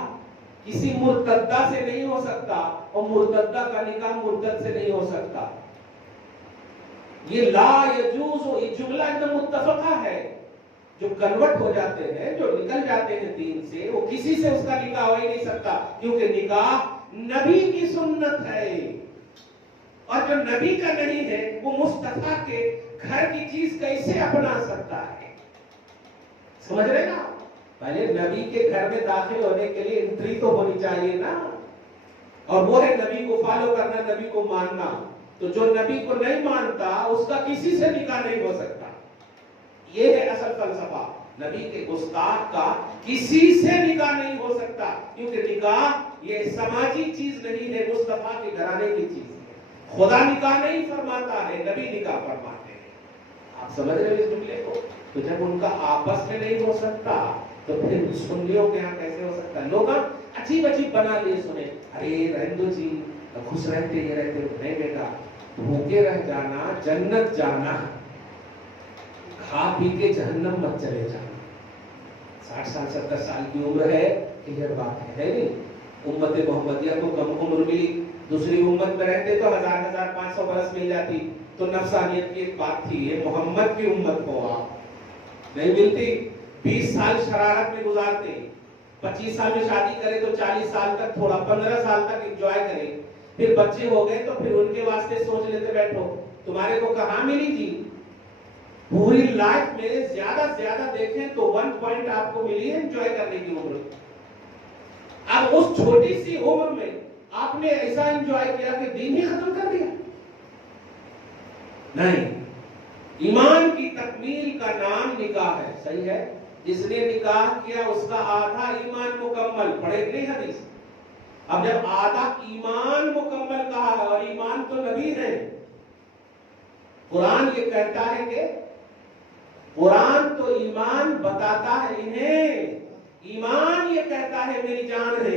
کسی مرتدہ سے نہیں ہو سکتا اور مرتدہ کا نکاح مرتد سے نہیں ہو سکتا. یہ لا یجوز یہ جملہ ایک متفقہ ہے. جو کنورٹ ہو جاتے ہیں جو نکل جاتے ہیں دین سے وہ کسی سے اس کا نکاح ہو ہی نہیں سکتا کیونکہ نکاح نبی کی سنت ہے اور جو نبی کا نہیں ہے وہ مصطفیٰ کے گھر کی چیز کیسے اپنا سکتا ہے. سمجھ رہے نا. پہلے نبی کے گھر میں داخل ہونے کے لیے انٹری تو ہونی چاہیے نا اور وہ ہے نبی کو فالو کرنا نبی کو ماننا. تو جو نبی کو نہیں مانتا اس کا کسی سے نکاح نہیں ہو سکتا. یہ ہے اصل فلسفہ. نبی کے گستاخ کا کسی سے نکاح نہیں ہو سکتا کیونکہ نکاح یہ سماجی چیز نہیں ہے مصطفیٰ کے گھرانے کی چیز ہے. خدا نکاح نہیں فرماتا ہے نبی نکاح فرماتے ہیں. آپ سمجھ رہے ہیں اس جملے کو. تو جب ان کا آپس میں نہیں ہو سکتا تو پھر سنیوں کے یہاں کیسے ہو سکتا ہے. لوگ عجیب عجیب بنا لیے سنے. ارے رہندو جی خوش رہتے یہ رہتے نہیں بیٹا بھوکے رہ جانا جنت جانا کھا پی کے جہنم مت چلے جانا. 60 سال 70 سال کی عمر ہے کلیئر بات ہے نہیں. امت محمدیہ کو کم عمر ملی. دوسری امت میں رہتے تو 1000 500 برس مل جاتی. تو نفسانیت کی ایک بات تھی یہ محمد کی امت کو آپ نہیں ملتی. 20 سال شرارت میں گزارتے 25 سال میں شادی کرے تو 40 سال تک تھوڑا 15 سال تک انجوائے کرے. پھر بچے ہو گئے تو پھر ان کے واسطے سوچ لیتے بیٹھو تمہارے کو کہاں ملی تھی. پوری لائف میں زیادہ زیادہ دیکھیں تو 1 پوائنٹ آپ کو ملی ہے انجوائے کرنے کی عمر. اب اس چھوٹی سی عمر میں آپ نے ایسا انجوائے کیا کہ دین ہی ختم کر دیا. نہیں. ایمان کی تکمیل کا نام نکاح ہے. صحیح ہے. جس نے نکاح کیا اس کا آدھا ایمان مکمل. پڑھے نہیں حدیث. اب جب آدھا ایمان مکمل کہا ہے اور ایمان تو نبی ہے. قرآن یہ کہتا ہے کہ قرآن تو ایمان بتاتا ہے انہیں. ایمان یہ کہتا ہے میری جان ہے.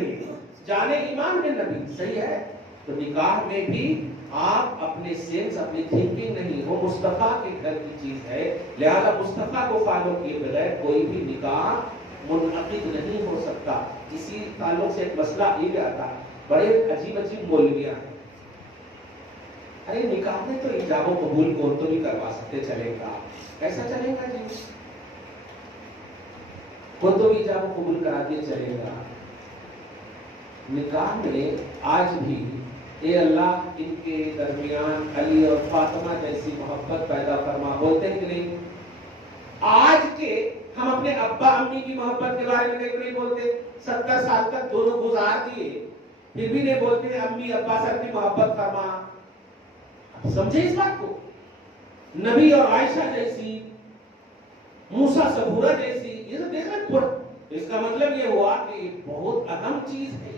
جانے ایمان ہے نبی. صحیح ہے. تو نکاح میں بھی آپ اپنے سینس اپنی تھنکنگ نہیں وہ مصطفیٰ کے گھر کی چیز ہے. لہذا مصطفیٰ کو فالو کیے بغیر کوئی بھی نکاح منعقد نہیں ہو سکتا. اسی تعلق سے ایک مسئلہ یہ آتا ہے. بڑے عجیب عجیب مولویاں ہیں. ارے نکاح میں تو ایجاب و قبول کون تو نہیں کروا سکتے. چلے گا کیسا چلے گا جی. کون تو ایجاب و قبول کرا کے چلے گا. نکاح میں آج بھی اے اللہ ان کے درمیان علی اور فاطمہ جیسی محبت پیدا فرما. بولتے ہیں کہ نہیں. آج کے ہم اپنے ابا امی کی محبت کے بارے میں نہیں بولتے. 70 سال تک دونوں گزار دیے پھر بھی نہیں بولتے امی ابا سر کی محبت فرما. سمجھے اس بات کو. نبی اور عائشہ جیسی موسیٰ صبورہ جیسی یہ تو دیکھیں. اس کا مطلب یہ ہوا کہ بہت اہم چیز ہے.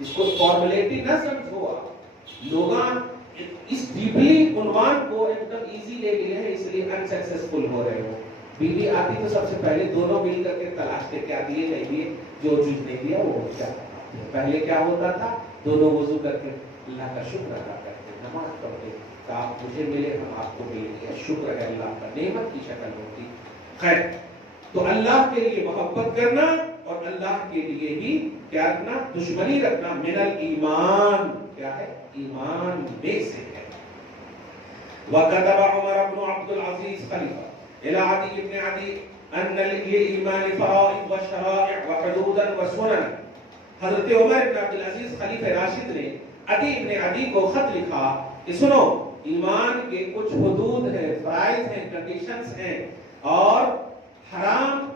اس کو فارمیلٹی نہ سمجھو. لوگاں اس ڈیپلی عنوان کو ایک دم ایزی لے لیے ہیں اس لیے ان سکسیسفل ہو رہے ہو. بیوی آتی تو سب سے پہلے دونوں مل کر کے تلاشتے کیا دیے نہیں دیے. جو چیز نہیں دیا وہ کیا. پہلے کیا ہوتا تھا دونوں وضو کر کے اللہ کا شکر ادا کرتے نماز پڑھتے کہ آپ مجھے ملے ہم آپ کو مل گیا. شکر ہے اللہ کا. نعمت کی شکل ہوتی. خیر تو اللہ کے لیے محبت کرنا اور اللہ کے لیے ہی کیا رکھنا دشمنی رکھنا من الایمان کیا ہے ایمان میں سے ہے. وَكَتَبَ عُمَرَ بْنُ عَبْدُ الْعَزِيزِ خلیفہ إِلَى عَدِيِّ بْنِ عَدِيِّ أَنَّ لِلْإِيمَانِ فَرَائِضَ وَشَرَائِعَ وَحُدُودًا وَسُنَنًا. حضرت عمر بن عبد العزیز خلیفہ راشد نے عدی بن عدی کو خط لکھا کہ سنو ایمان کے کچھ حدود ہیں فرائض ہیں کنڈیشنز ہیں اور حرام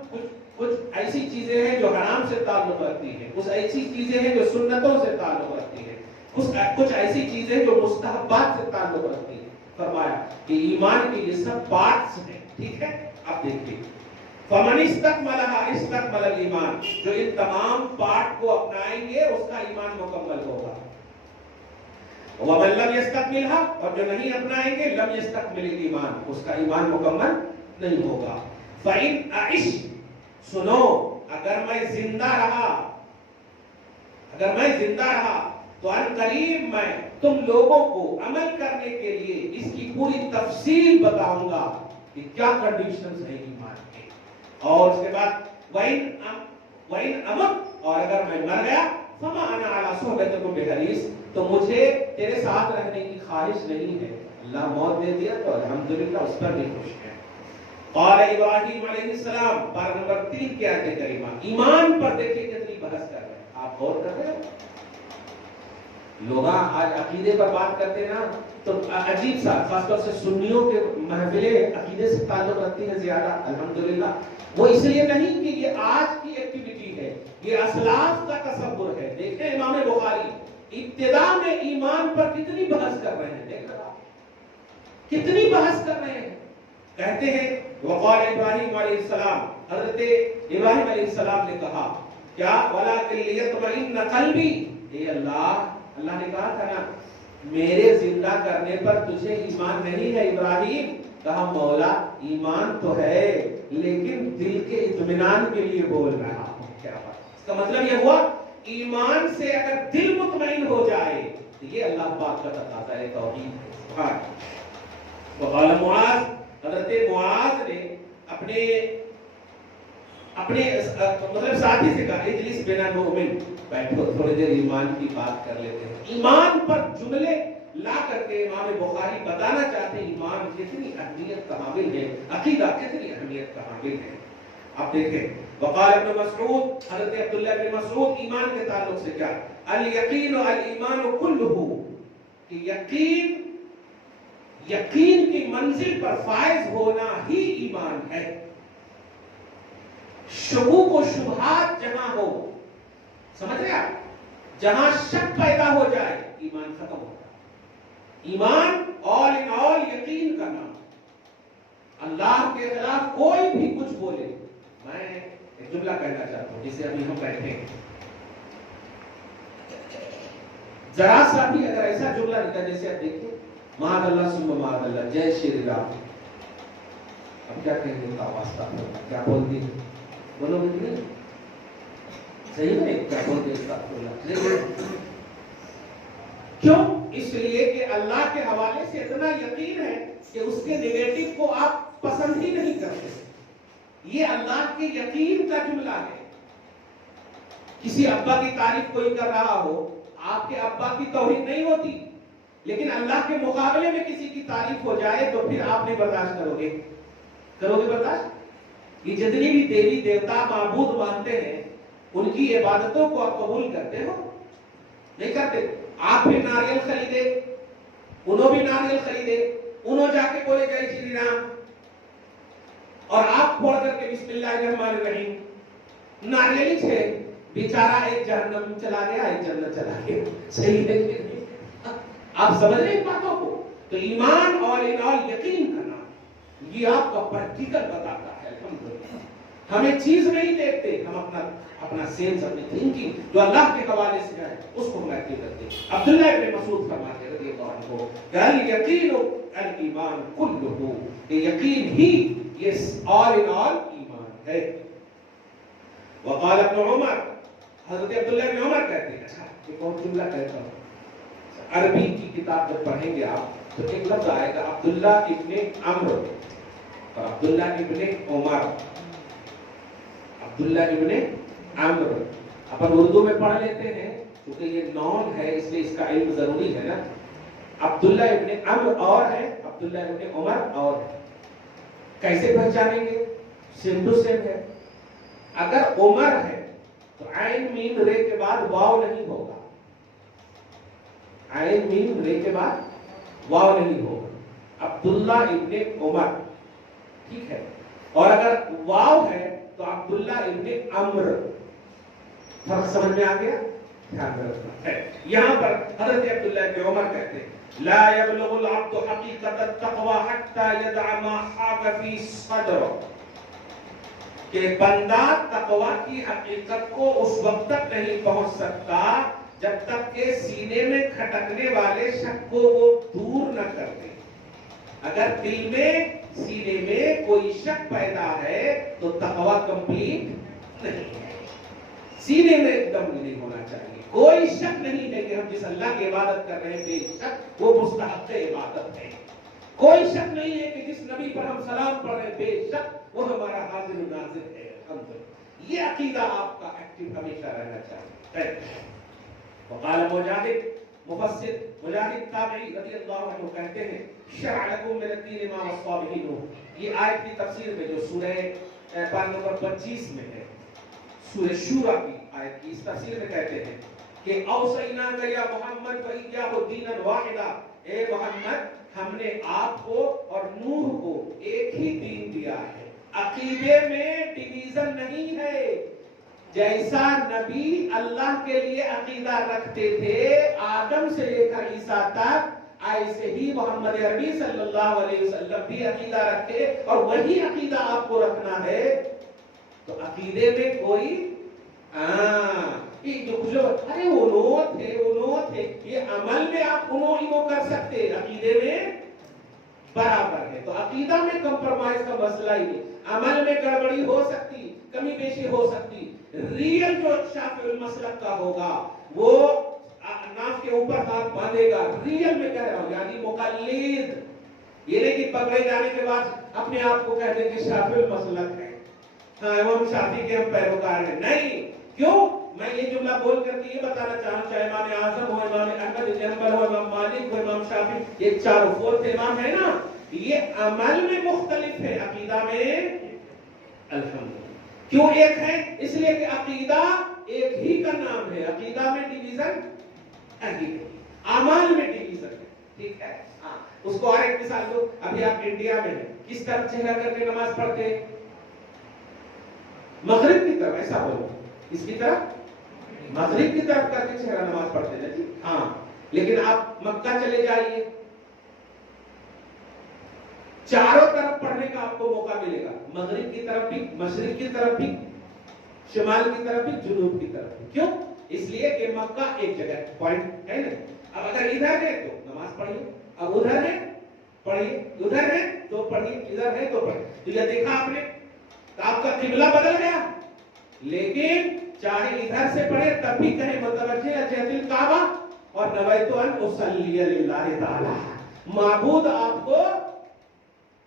کچھ ایسی چیزیں ہیں جو حرام سے تعلق رکھتی ہیں. کچھ ایسی چیزیں ہیں جو سنتوں سے تعلق رکھتی ہیں. کچھ ایسی چیزیں جو مستحبات سے تعلق رکھتی ہیں. فرمایا کہ ایمان کے یہ سب پارٹس ہیں. ٹھیک ہے. اب دیکھیے فمن استکملها استکمل الایمان. جو ان تمام پارٹ کو اپنائیں گے اس کا ایمان مکمل ہوگا. ومن لم يستکملها اور جو نہیں اپنائیں گے لم يستکمل الایمان اس کا ایمان مکمل نہیں ہوگا. فإن أعش سنو اگر میں زندہ رہا تو ان قریب میں تم لوگوں کو عمل کرنے کے لیے اس کی پوری تفصیل بتاؤں گا. کہ کیا کنڈیشنز ہیں ایمان کے. اور اس کے بعد وَإِنْ أَمُتْ، اور اگر میں مر گیا فَمَا أَنَا عَلَىٰ صُحْبَتِكُمْ بِحَرِيصٍ، تو مجھے تیرے ساتھ رہنے کی خواہش نہیں ہے. اللہ موت دے دیا تو الحمدللہ اس پر بھی خوش ہے. قال ابراہیم علیہ السلام، پارہ نمبر 3 کی آیت کریمہ. ایمان پر دیکھیں کتنی بحث کر رہے ہیں. آپ غور کر رہے ہیں؟ لوگ آج عقیدے پر بات کرتے ہیں نا تو عجیب سا، خاص طور سے سنیوں کے محفلیں عقیدے سے تعلق رکھتی ہیں زیادہ. الحمدللہ وہ اس لیے نہیں کہ یہ آج کی ایکٹیویٹی ہے، یہ اسلاف کا تصور ہے. دیکھیں امام بخاری ابتدا میں ایمان پر کتنی بحث کر رہے ہیں. دیکھ رہا کتنی بحث کر رہے ہیں. کہتے ہیں وقال ابراہیم علیہ السلام، حضرت ابراہیم علیہ السلام نے کہا کیا وَلَٰكِن لِيَطْمَئِنَّ قَلْبِي، اے اللہ نے کہا تھا نا میرے زندہ کرنے پر تجھے ایمان نہیں ہے ابراہیم. کہا مولا ایمان تو ہے لیکن دل کے اطمینان کے لیے بول رہا ہوں. کیا بات، اس کا مطلب یہ ہوا ایمان سے اگر دل مطمئن ہو جائے تو یہ اللہ پاک کا تقاضا ہے، توحید ہے. سبحان. وقال معاذ، حضرت معاذ نے اپنے مطلب ساتھی سے کہا اجلس بنا نؤمن، بیٹھو تھوڑی دیر ایمان کی بات کر لیتے ہیں. ایمان پر جملے لا کر کے امام بخاری بتانا چاہتے ہیں ایمان کتنی اہمیت کا حامل ہے، عقیدہ کتنی اہمیت کا حامل ہے. آپ دیکھیں وقال ابن مسعود، حضرت عبداللہ بن مسعود ایمان کے تعلق سے کیا، الیقین والایمان کلہ، کہ یقین کی منزل پر فائز ہونا ہی ایمان ہے. شکوک و شبہات جہاں ہو، سمجھ رہے آپ، جہاں شک پیدا ہو جائے ایمان ختم ہوتا ہے. ایمان all in all یقین کرنا. اللہ کے خلاف کوئی بھی کچھ بولے. میں ایک جملہ کہنا چاہتا ہوں جسے ابھی ہم بیٹھے ہیں، ذرا سا بھی اگر ایسا جملہ نکلا جیسے آپ دیکھیں معاذ اللہ ثم معاذ اللہ، جے شری رام، اب کیا کہیں گے کا واسطہ کیا بولتی ہے، بولو گے نہیں صحیح نہیں، کیا بولتے ہیں کیوں؟ اس لیے کہ اللہ کے حوالے سے اتنا یقین ہے کہ اس کے نیگیٹو کو آپ پسند ہی نہیں کرتے. یہ اللہ کے یقین کا جملہ ہے. کسی ابا کی تعریف کوئی کر رہا ہو، آپ کے ابا کی توہین نہیں ہوتی، لیکن اللہ کے مقابلے میں کسی کی تعریف ہو جائے تو پھر آپ نہیں برداشت کرو گے برداشت؟ یہ جتنی بھی دیوی دیوتا معبود مانتے ہیں ان کی عبادتوں کو آپ قبول کرتے ہو؟ نہیں کرتے. آپ بھی ناریل خریدے، انہوں بھی ناریل خریدے، انہوں جا کے بولے جے شری رام، اور آپ پھوڑ کر کے بسم اللہ الرحمن الرحیم. ناریل ہی تھے، بیچارہ ایک جہنم چلا گیا ایک جنت چلا گیا. صحیح ہے کہ نہیں؟ آپ سمجھ رہے ہیں باتوں کو؟ تو ایمان اور یقین کرنا یہ آپ کا پریکٹیکل بتاتا ہے. الحمدللہ ہمیں چیز نہیں دیکھتے، ہم اپنا سینس، اپنی تھنکنگ جو اللہ کے حوالے سے ہے اس کو ہم ایکٹیو کرتے ہیں. عبداللہ ابن مسعود فرماتے رضی اللہ عنہ کہ الیقین الایمان کلہ، یہ یقین ہی یہ آل ان آل ایمان ہے. وقال ابن عمر، حضرت عبداللہ ابن عمر کہتے ہیں، اچھا ایک اور جملہ کہتا ہوں، عربی کی کتاب جب پڑھیں گے آپ تو ایک لفظ آئے گا عبداللہ ابن عمر اور عبداللہ ابن عمر. عبداللہ ابن عمر اپن اردو میں پڑھ لیتے ہیں کیونکہ یہ نون ہے اس لیے اس کا علم ضروری ہے نا. عبداللہ ابن عمر اور ہے، عبداللہ ابن عمر اور ہے. کیسے پہچانیں گے؟ سیم ٹو سیم ہے. اگر عمر ہے تو عین میم رے کے بعد واو نہیں ہوگا، عین میم رے کے بعد واو نہیں ہوگا. عبداللہ ابن عمر، ٹھیک ہے. اور اگر واو ہے تو عبداللہ ابن عمر. فرق سمجھ میں آ گیا؟ دھیان رکھنا ہے. یہاں پر حضرت عبداللہ ابن عمر کہتے ہیں لا يبلغ العبد حقیقت التقوى حتى يدع ما حاك في صدره، کہ بندہ تقوی کی حقیقت کو اس وقت تک نہیں پہنچ سکتا جب تک کہ سینے میں کھٹکنے والے شک کو وہ دور نہ کر دے. اگر دل میں سینے میں کوئی شک پیدا ہے تو تقوی کمپلیٹ نہیں ہے. سینے میں ایک دم نہیں ہونا چاہیے. کوئی شک نہیں ہے کہ ہم جس اللہ کی عبادت کر رہے ہیں بے شک وہ مستحق عبادت ہے. کوئی شک نہیں ہے کہ جس نبی پر ہم سلام پڑھ رہے ہیں بے شک وہ ہمارا حاضر و ناظر ہے. الحمدللہ یہ عقیدہ آپ کا ایکٹیو ہمیشہ رہنا چاہیے. وقال مجاہد مفسر مجاہد تابعی رضی اللہ عنہ کہتے ہیں شرع لکم من الدین ما وصى به نوح. یہ آیت کی تفسیر میں جو سورہ پارہ نمبر 25 میں ہے سورہ شورى کی آیت کی اس تفسیر میں کہتے ہیں کہ اوصیناک یا محمد وإیاه دینا واحدا. اے محمد ہم نے آپ کو اور نوح کو ایک ہی دین دیا ہے. عقیدے میں ڈویژن نہیں ہے. جیسا نبی اللہ کے لیے عقیدہ رکھتے تھے آدم سے لے کر عیسیٰ تک ایسے ہی محمد عربی صلی اللہ علیہ وسلم بھی عقیدہ رکھے اور وہی عقیدہ آپ کو رکھنا ہے. تو عقیدے میں کوئی ارے انہوں تھے یہ عمل میں آپ انہوں کر سکتے عقیدے میں برابر ہے. تو عقیدہ میں کمپرومائز کا مسئلہ ہی نہیں. عمل میں گڑبڑی ہو سکتی کمی بیشی ہو سکتی. ریئل جو شافعی المسلک کا ہوگا وہ ناف کے اوپر ہاتھ باندھے گا. ریئل میں کہہ رہا ہوں یعنی مقلد. یہ نہیں کہ پکڑے جانے کے بعد اپنے آپ کو کہہ دیں کہ شافعی المسلک ہے ہاں ہم شافعی کے ہم پیروکار ہیں. نہیں. کیوں میں یہ جملہ بول کر کے یہ بتانا چاہوں چاہے امام اعظم ہو امام احمد بن حنبل ہو امام مالک ہو امام شافعی یہ چاروں فورتھ امام ہے نا یہ عمل میں مختلف ہے عقیدہ میں الحمدللہ. کیوں ایک ہے اس لیے کہ عقیدہ ایک ہی کا نام ہے. عقیدہ میں ڈویژن نہیں اعمال میں ڈویژن ہے. ٹھیک ہے ہاں اس کو اور ایک مثال دو. ابھی آپ انڈیا میں ہیں کس طرف چہرہ کر کے نماز پڑھتے مغرب کی طرف. ایسا بولو اس کی طرف مغرب کی طرف کر کے چہرہ نماز پڑھتے ہیں ہاں. لیکن آپ مکہ چلے جائیے چاروں طرف پڑھنے کا آپ کو موقع ملے گا. مغرب کی طرف بھی مشرق کی طرف بھی شمال کی طرف بھی جنوب کی طرف بھی. کیوں اس لیے کہ مکہ ایک جگہ پوائنٹ ہے نا. اب اگر ادھر ہے تو نماز پڑھیے اب ادھر ہے پڑھیے ادھر ہے تو پڑھیے ادھر ہے تو پڑھیے. تو یہ دیکھا آپ نے آپ کا قبلہ بدل گیا لیکن چاہے ادھر سے پڑھے تب بھی کہیں متوجہ جہت الکعبہ اور نویت ان اصلی للہ تعالی. معبود آپ کو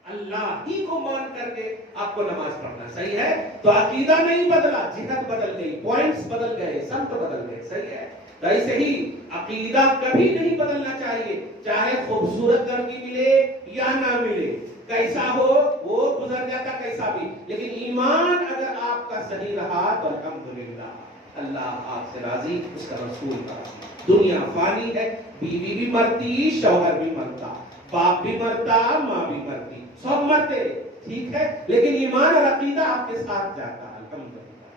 اللہ ہی کو مان کر کے آپ کو نماز پڑھنا. صحیح ہے. تو عقیدہ نہیں بدلا جہت بدل گئی پوائنٹس بدل گئے سمت بدل گئے. صحیح ہے. ایسے ہی عقیدہ کبھی نہیں بدلنا چاہیے چاہے خوبصورت لڑکی ملے یا نہ ملے کیسا ہو وہ گزر جاتا کیسا بھی. لیکن ایمان اگر آپ کا صحیح رہا تو الحمدللہ اللہ آپ سے راضی اس کا رسول کا راضی. دنیا فانی ہے بیوی بھی مرتی شوہر بھی مرتا باپ بھی مرتا ماں بھی مرتی سب مرتے. ٹھیک ہے. لیکن ایمان اور عقیدہ آپ کے ساتھ جاتا الحمدللہ.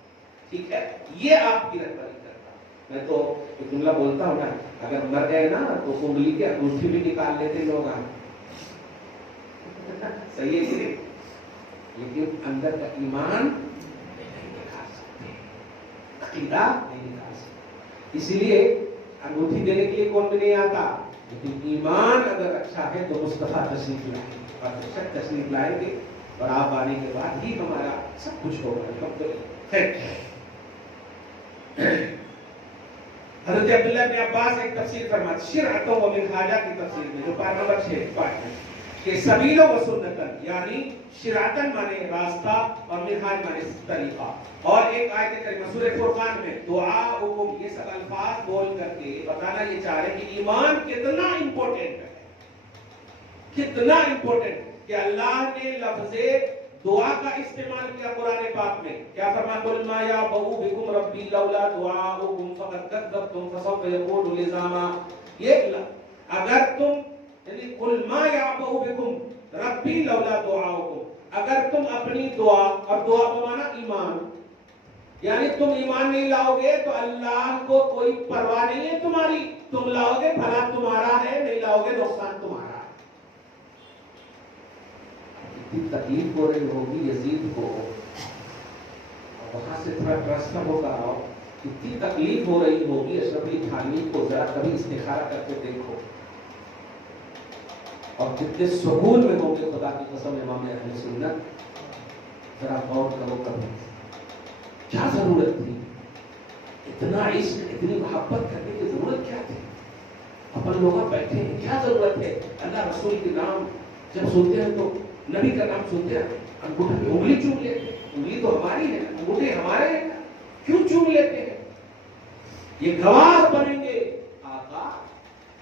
ٹھیک ہے. یہ آپ کی رہبری کرتا. میں تو ایک جملہ بولتا ہوں نا اگر مر گئے نا تو انگلی کے انگوٹھی بھی نکال لیتے لوگ صحیح ہے کہ لیکن اندر کا ایمان نہیں نکال سکتے عقیدہ نہیں نکال سکتے. اسی لیے انگوٹھی دینے کے لیے کون بھی نہیں آتا لیکن ایمان اگر اچھا ہے تو مصطفیٰ تشریف لائیں گے اور بے شک تشریف لائیں گے اور آپ آنے کے بعد ہی ہمارا سب کچھ ہوگا. حضرت عبداللہ بن عباس ایک تفسیر فرماتے شرعۃ و منہاجہ کی تفسیر میں جو پارہ نمبر 6 پاٹ ہے کہ سبیل و سنتن یعنی شرعتن مانے راستہ اور منہاج مانے طریقہ. اور ایک آیت کریمہ سورہ فرقان میں دعاؤکم یہ سب الفاظ بول کر کے بتانا یہ چاہ رہے کہ ایمان کتنا امپورٹنٹ ہے کتنا امپورٹنٹ کہ اللہ نے لفظ دعا کا استعمال کیا قرآن پاک میں. کیا فرمایا قل ما یعبؤ بکم ربی لولا دعاؤکم فقد کذبتم فسوف یکون لزاما. یہ اگر تم یعنی قل ما یعبؤ بکم ربی لولا دعاؤکم اگر تم اپنی دعا اور دعا بمانا ایمان یعنی تم ایمان نہیں لاؤ گے تو اللہ کو کوئی پرواہ نہیں ہے تمہاری. تم لاؤ گے بھلا تمہارا ہے نہیں لاؤ گے نقصان تمہارا ہے. اتنی تکلیف ہو رہی ہوگی یزید کو وہاں سے تھوڑا ٹرانسفر ہوگا اتنی تکلیف ہو رہی ہوگی اشرف علی تھانوی کو ذرا کبھی استخارہ کر کے دیکھو اور کتنے سکون میں ہوں گے خدا کی قسم امام اہل سنت. ذرا غور کرو کبھی کیا ضرورت تھی اتنا عشق اتنی محبت کرنے کی ضرورت کیا تھی. اپن لوگ بیٹھے ہیں کیا ضرورت ہے اللہ رسول کے نام جب سنتے ہیں تو نبی کا نام سنتے ہیں انگوٹھے پہ انگلی چوم لیتے ہیں. انگلی تو ہماری ہے، انگوٹھے ہمارے ہیں، کیوں چوم لیتے ہیں؟ یہ گواہ بنیں گے. آقا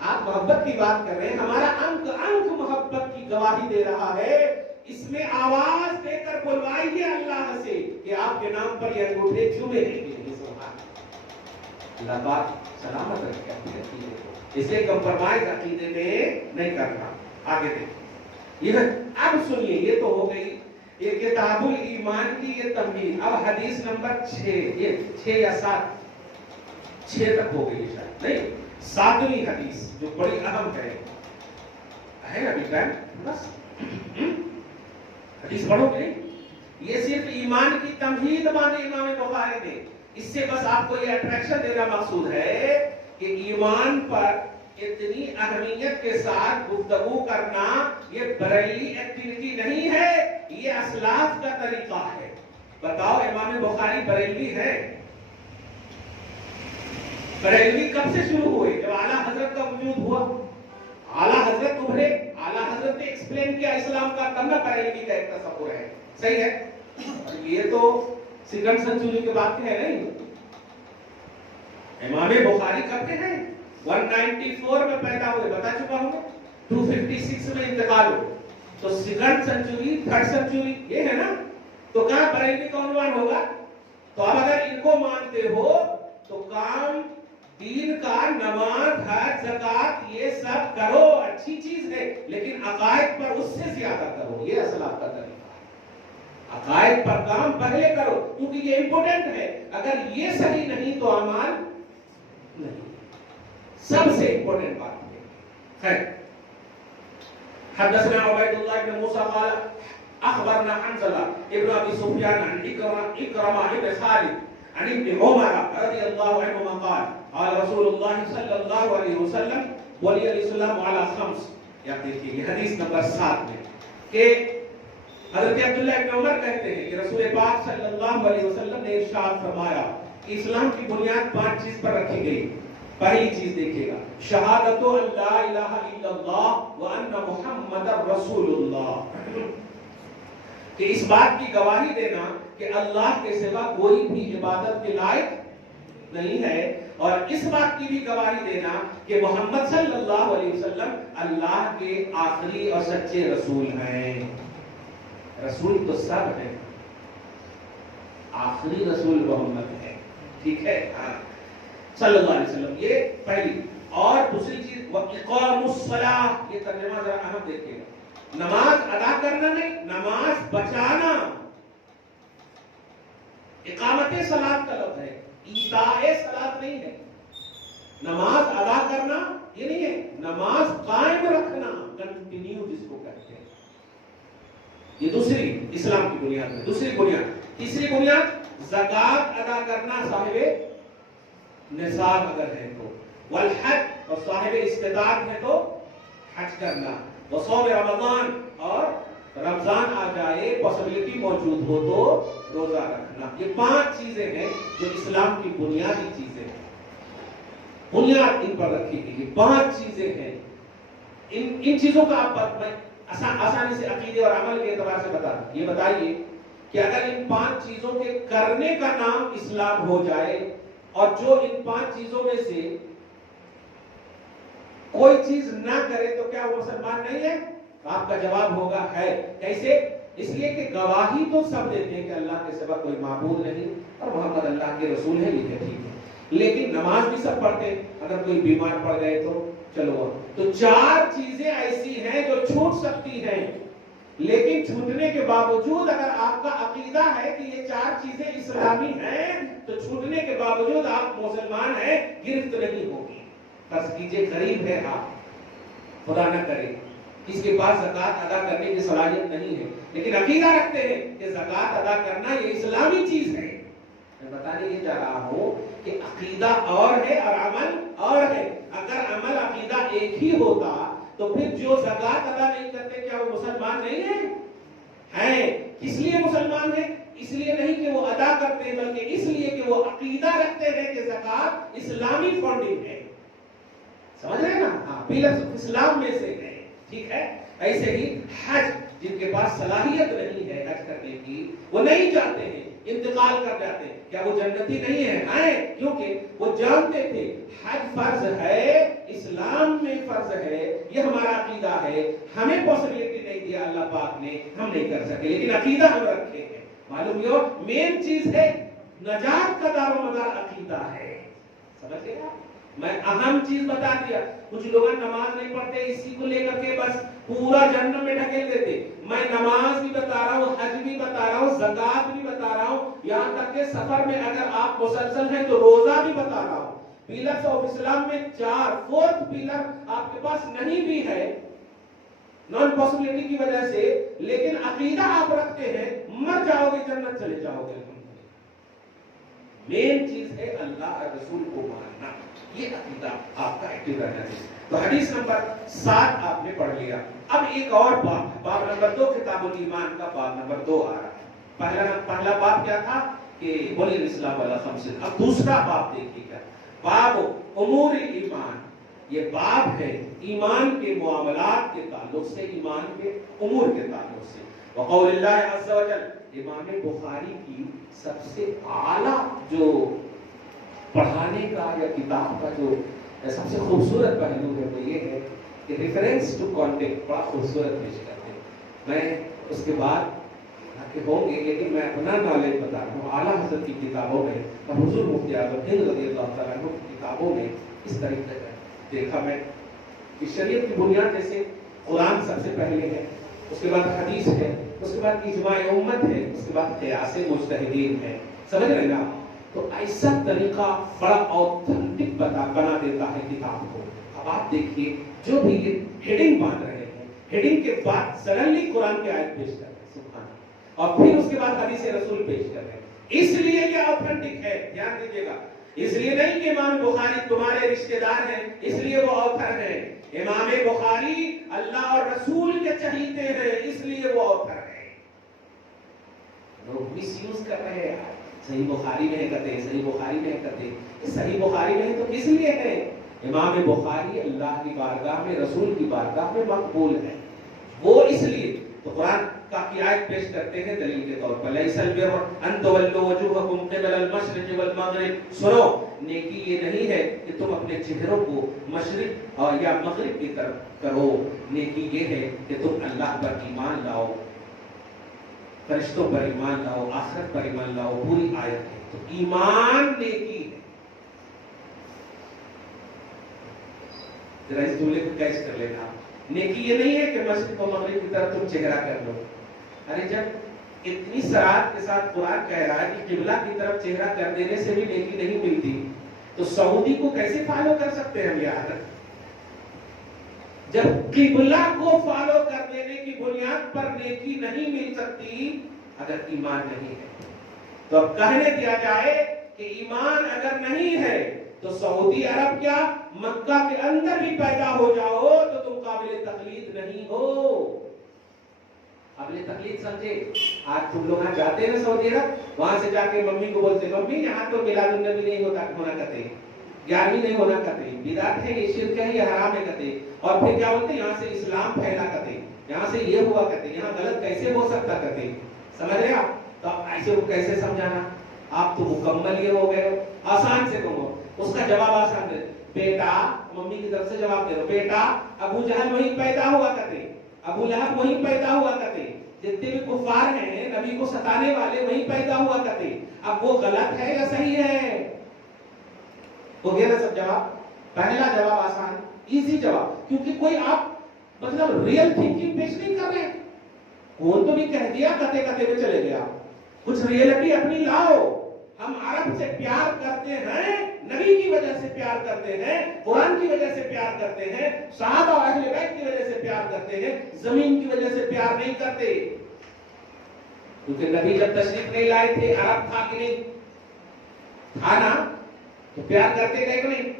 آپ محبت کی بات کر رہے ہیں، ہمارا انک محبت کی گواہی دے رہا ہے. اس میں آواز دے کر بلوائیے اللہ سے کہ آپ کے نام پر یہ انگوٹھے چومے نہیں گے. اللہ پاک سلامت رکھے اپنے عقیدے کو، اسے کمپرمائز عقیدے میں نہیں کرنا. آگے دیکھیں، اب سنیے، یہ تو ہو گئی یہ کتاب الایمان کی یہ تمہید. اب حدیث نمبر 6، یہ 6 یا 7، 6 تک ہو گئی شاید نہیں، 7ویں حدیث جو بڑی اہم ہے ابھی ٹائم بس حدیث پڑھو گے. یہ صرف ایمان کی تمہید مانے امام بخاری نے. اس سے بس آپ کو یہ اٹریکشن دینا مقصود ہے کہ ایمان پر اتنی اہمیت کے ساتھ گفتگو کرنا یہ بریلی ایکٹیویٹی نہیں ہے، یہ اسلاف کا طریقہ ہے. بتاؤ امام بخاری بریلوی ہے؟ بریلوی کب سے شروع ہوئے؟ جب اعلیٰ حضرت کا وجود ہوا، اعلیٰ حضرت ابھرے، اعلیٰ حضرت نے ایکسپلین کیا اسلام کا، تب نہ بریلوی کا ایک تصور ہے. صحیح ہے؟ یہ تو سیکنڈ سنچری کے بعد کے ہیں نہیں. امام بخاری کب کے ہیں؟ 194 میں پیدا ہوئے، بتا چکا ہوں. 256 میں انتقال ہو، تو سیکنڈ سنچری، تھرڈ سنچری یہ ہے نا. تو کہاں بریلوی کا عنوان ہوگا؟ تو اب اگر ان کو مانتے ہو تو کام دین کا، نماز، حج، زکات یہ سب کرو، اچھی چیز ہے، لیکن عقائد پر اس سے زیادہ کرو. یہ اسلاف کا طریقہ ہے. عقائد پر کام پہلے کرو کیونکہ یہ امپورٹنٹ ہے. اگر یہ صحیح نہیں تو اعمال نہیں. سب سے امپورٹنٹ بات ہے. حدثنا عبید اللہ بن موسیٰ قال اخبرنا حنظلہ ابن ابی سفیان عن اکرمہ ابن خالد عن ابن عمر رضی اللہ عنہما قال قال رسول اللہ صلی اللہ علیہ وسلم ولی الاسلام علی خمس. یا دیکھیے یہ حدیث نمبر 7 میں کہ حضرت عبداللہ ابن عمر کہتے ہیں کہ رسول پاک صلی اللہ علیہ وسلم نے ارشاد فرمایا کہ اسلام کی بنیاد 5 چیز پر رکھی گئی. پہلی چیز دیکھیے گا، شہادت ان لا الہ الا اللہ وان محمد رسول اللہ، کہ اس بات کی گواہی دینا کہ اللہ کے سوا کوئی بھی عبادت کے لائق نہیں ہے، اور اس بات کی بھی گواہی دینا کہ محمد صلی اللہ علیہ وسلم اللہ کے آخری اور سچے رسول ہیں. رسول تو سب ہیں، آخری رسول محمد ہے. ٹھیک ہے، صلی اللہ علیہ وسلم. یہ پہلی. اور دوسری چیز وَإِقَامُ الصَّلَاةِ، یہ ترجمہ ذرا اہم دیکھیے گا. نماز ادا کرنا نہیں، نماز بچانا. اقامت صلاۃ کا لفظ ہے، ایتاء صلاۃ نہیں ہے. نماز ادا کرنا یہ نہیں ہے، نماز قائم رکھنا، کنٹینیو جس کو کہتے ہیں. یہ دوسری اسلام کی بنیاد ہے، دوسری بنیاد. تیسری بنیاد زکات ادا کرنا صاحب نصاب اگر ہے تو، والحج، اور صاحب استطاعت ہے تو حج کرنا، وصوم رمضان، اور رمضان آ جائے پاسبلٹی موجود ہو تو روزہ رکھنا. یہ 5 چیزیں ہیں جو اسلام کی بنیادی چیزیں ہیں. بنیاد ان پر رکھی گئی. یہ 5 چیزیں ہیں. ان چیزوں کا آپ آسانی سے عقیدے اور عمل کے اعتبار سے بتا دیں. یہ بتائیے کہ اگر ان 5 چیزوں کے کرنے کا نام اسلام ہو جائے اور جو ان 5 چیزوں میں سے کوئی چیز نہ کرے تو کیا وہ مسلمان نہیں ہے؟ آپ کا جواب ہوگا ہے. کیسے؟ اس لیے کہ گواہی تو سب دیتے ہیں کہ اللہ کے سوا کوئی معبود نہیں اور محمد اللہ کے رسول ہے. یہ ٹھیک ہے، لیکن نماز بھی سب پڑھتے ہیں. اگر کوئی بیمار پڑ گئے تو چلو. تو 4 چیزیں ایسی ہیں جو چھوٹ سکتی ہیں، لیکن چھوٹنے کے باوجود اگر آپ کا عقیدہ ہے کہ یہ 4 چیزیں اسلامی ہیں تو چھوٹنے کے باوجود آپ مسلمان ہیں، گرفت نہیں ہوگی. فرض کیجئے غریب ہے آپ، خدا نہ کرے کسی کے پاس زکات ادا کرنے کی صلاحیت نہیں ہے، لیکن عقیدہ رکھتے ہیں کہ زکات ادا کرنا یہ اسلامی چیز ہے. میں بتانے یہ چاہ رہا ہوں کہ عقیدہ اور ہے اور عمل اور ہے. اگر عمل عقیدہ ایک ہی ہوتا تو پھر جو زکات ادا نہیں کرتے کیا وہ مسلمان نہیں ہیں؟ کس لیے مسلمان ہیں؟ اس لیے نہیں کہ وہ ادا کرتے ہیں، بلکہ اس لیے کہ وہ عقیدہ رکھتے ہیں کہ زکات اسلامی فنڈنگ ہے. سمجھ رہے ہیں نا؟ ہاں، پلرز اسلام میں سے ہے. ٹھیک ہے. ایسے ہی حج، جن کے پاس صلاحیت نہیں ہے حج کرنے کی، وہ نہیں جاتے ہیں، انتقال کر جاتے ہیں، کیا وہ جنتی نہیں ہے؟ کیونکہ وہ جانتے تھے حج فرض ہے، اسلام میں فرض ہے، یہ ہمارا عقیدہ ہے، ہمیں پاسبلٹی نہیں دیا اللہ پاک نے، ہم نہیں کر سکے، لیکن عقیدہ ہم رکھے ہیں۔ معلوم یہ مین چیز ہے، نجات کا دار و مدار عقیدہ ہے، سمجھ گئے آپ؟ میں اہم چیز بتا دیا۔ کچھ لوگ نماز نہیں پڑھتے، اسی کو لے کر کے بس پورا جہنم میں ڈھکیل دیتے۔ میں نماز بھی بتا رہا ہوں، حج بھی بتا رہا ہوں، زکات بھی بتا رہا ہوں، یہاں تک کہ سفر میں اگر آپ مسلسل ہیں تو روزہ بھی بتا رہا ہوں۔ پلرز آف اسلام میں 4 پلر آپ کے پاس نہیں بھی ہے نان پاسبلٹی کی وجہ سے، لیکن عقیدہ آپ رکھتے ہیں، مر جاؤ گے جنت چلے جاؤ گے۔ مین چیز ہے اللہ اور رسول کو ماننا، یہ عقیدہ آپ کا ایکٹیو رہنا چاہیے۔ تو حدیث نمبر 7 آپ نے پڑھ لیا۔ اب ایک اور باب نمبر 2 کتاب الایمان کا باب نمبر 2 آ رہا ہے۔ پہلا باب کیا تھا کہ بنی الاسلام والا خمسن۔ اب دوسرا باب دیکھیے گا، باب امور ایمان۔ یہ باب ہے ایمان کے معاملات کے تعلق سے، ایمان کے امور کے تعلق سے۔ وقول اللہ عز وجل، امام بخاری کی سب سے اعلیٰ جو پڑھانے کا یا کتاب کا جو سب سے خوبصورت پہلو ہے وہ یہ ہے کہ ریفرنس ٹو کانٹیکٹ بڑا خوبصورت پیش کرتے ہیں۔ میں اس کے بعد ہوں گے، لیکن میں اپنا نالج بتا رہا ہوں۔ اعلیٰ حضرت کی کتابوں میں اور حضور مفتی اعظم ہند رضی اللہ تعالیٰ عنہ کی کتابوں میں اس طریقے سے دیکھا میں کہ شریعت کی بنیاد جیسے قرآن سب سے پہلے ہے، اس کے بعد حدیث ہے، اس کے بعد اجماع امت ہے، اس کے بعد قیاس مجتہدین ہے، سمجھ رہے نا؟ تو ایسا طریقہ بڑا اوتھینٹک بنا دیتا ہے کتاب کو۔ اب آپ دیکھیے جو بھی ہیڈنگ باندھ رہے ہیں، ہیڈنگ کے بعد سڈنلی قرآن کی آیت پیش کر رہے ہیں، سبحان اللہ، اور پھر اس کے بعد حدیث رسول پیش کر رہے ہیں۔ اس لیے یہ اوتھینٹک ہے، دھیان دیجیے گا۔ اس لیے نہیں کہ امام بخاری تمہارے رشتہ دار ہیں اس لیے وہ اوتھر ہیں، امام بخاری اللہ اور رسول کے چہیتے ہیں اس لیے وہ اوتھر ہیں۔ لوگ مس یوز کر رہے ہیں، صحیح بخاری میں ہے کہتے ہیں، صحیح بخاری میں ہے کہتے ہیں، صحیح بخاری میں ہے تو کس لیے ہے؟ امام بخاری اللہ کی بارگاہ میں، رسول کی بارگاہ میں مقبول ہے، وہ اس لیے تو قرآن کی آیت پیش کرتے ہیں دلیل کے طور پر، لیس البر ان تولوا وجوہکم قبل المشرق والمغرب۔ سنو، نیکی یہ نہیں ہے کہ تم اپنے چہروں کو مشرق اور یا مغرب کی طرف کرو، نیکی یہ ہے کہ تم اللہ پر ایمان لاؤ، فرشتوں پر ایمان لاؤ، آخرت پر ایمان لاؤ، پوری آیت ہے۔ تو ایمان نیکی ہے۔ ذرا اس جملے کو کیچ کر لینا، نیکی یہ نہیں ہے کہ مشرق و مغرب کی طرف تم چہرہ کر لو۔ ارے جب اتنی سراحت کے ساتھ قرآن کہہ رہا ہے کہ قبلہ کی طرف چہرہ کر دینے سے بھی نیکی نہیں ملتی، تو سعودی کو کیسے فالو کر سکتے ہیں ہم یہاں؟ جب قبلہ کو فالو کر دینے کی بنیاد پر نیکی نہیں مل سکتی اگر ایمان نہیں ہے، تو اب کہنے دیا جائے کہ ایمان اگر نہیں ہے تو سعودی عرب کیا مکہ کے اندر بھی پیدا ہو جاؤ تو تم قابل تقلید نہیں ہو۔ قابل تقلید سمجھے؟ آج تم لوگ جاتے ہیں نا سعودی عرب، وہاں سے جا کے ممی کو بولتے ممی یہاں تو میلاد النبی نہیں ہونا کہتے، 11ویں نہیں ہونا کہتے، بدعت ہے، یہ شرک ہے، یہ حرام ہے کہتے، اور پھر کیا بولتے یہاں سے اسلام پھیلا کہتے، یہاں سے یہ ہوا کہتے، یہاں غلط کیسے ہو سکتا کہتے، سمجھ رہے آپ؟ تو ایسے کو کیسے سمجھانا؟ آپ تو مکمل یہ ہو گئے، آسان سے کہو، اس کا جواب آسان ہے، بیٹا ممی کی طرف سے جواب دے رہا بیٹا ابو جہل وہیں پیدا ہوا کرتے، ابو لہب وہیں پیدا ہوا کرتے، جتنے بھی کفار ہیں نبی کو ستانے والے وہیں پیدا ہوا کرتے، اب وہ غلط ہے یا صحیح ہے؟ ہو گیا نا سب جواب؟ پہلا جواب آسان، ایزی جواب، کیونکہ کوئی آپ مطلب ریئل تھنکنگ پیش نہیں کر رہے، کون تو بھی کہہ دیا کتے کتے میں چلے گیا، کچھ ریئلٹی اپنی لاؤ۔ ہم عرب سے پیار کرتے ہیں، نبی کی وجہ سے پیار کرتے ہیں، قرآن کی وجہ سے پیار کرتے ہیں، صحابہ و اہل بیت کی وجہ سے پیار کرتے ہیں، زمین کی وجہ سے پیار نہیں کرتے، کیونکہ نبی جب تشریف نہیں لائے تھے عرب تھا کہ نہیں تھا نا، تو پیار کرتے تھے کہ نہیں؟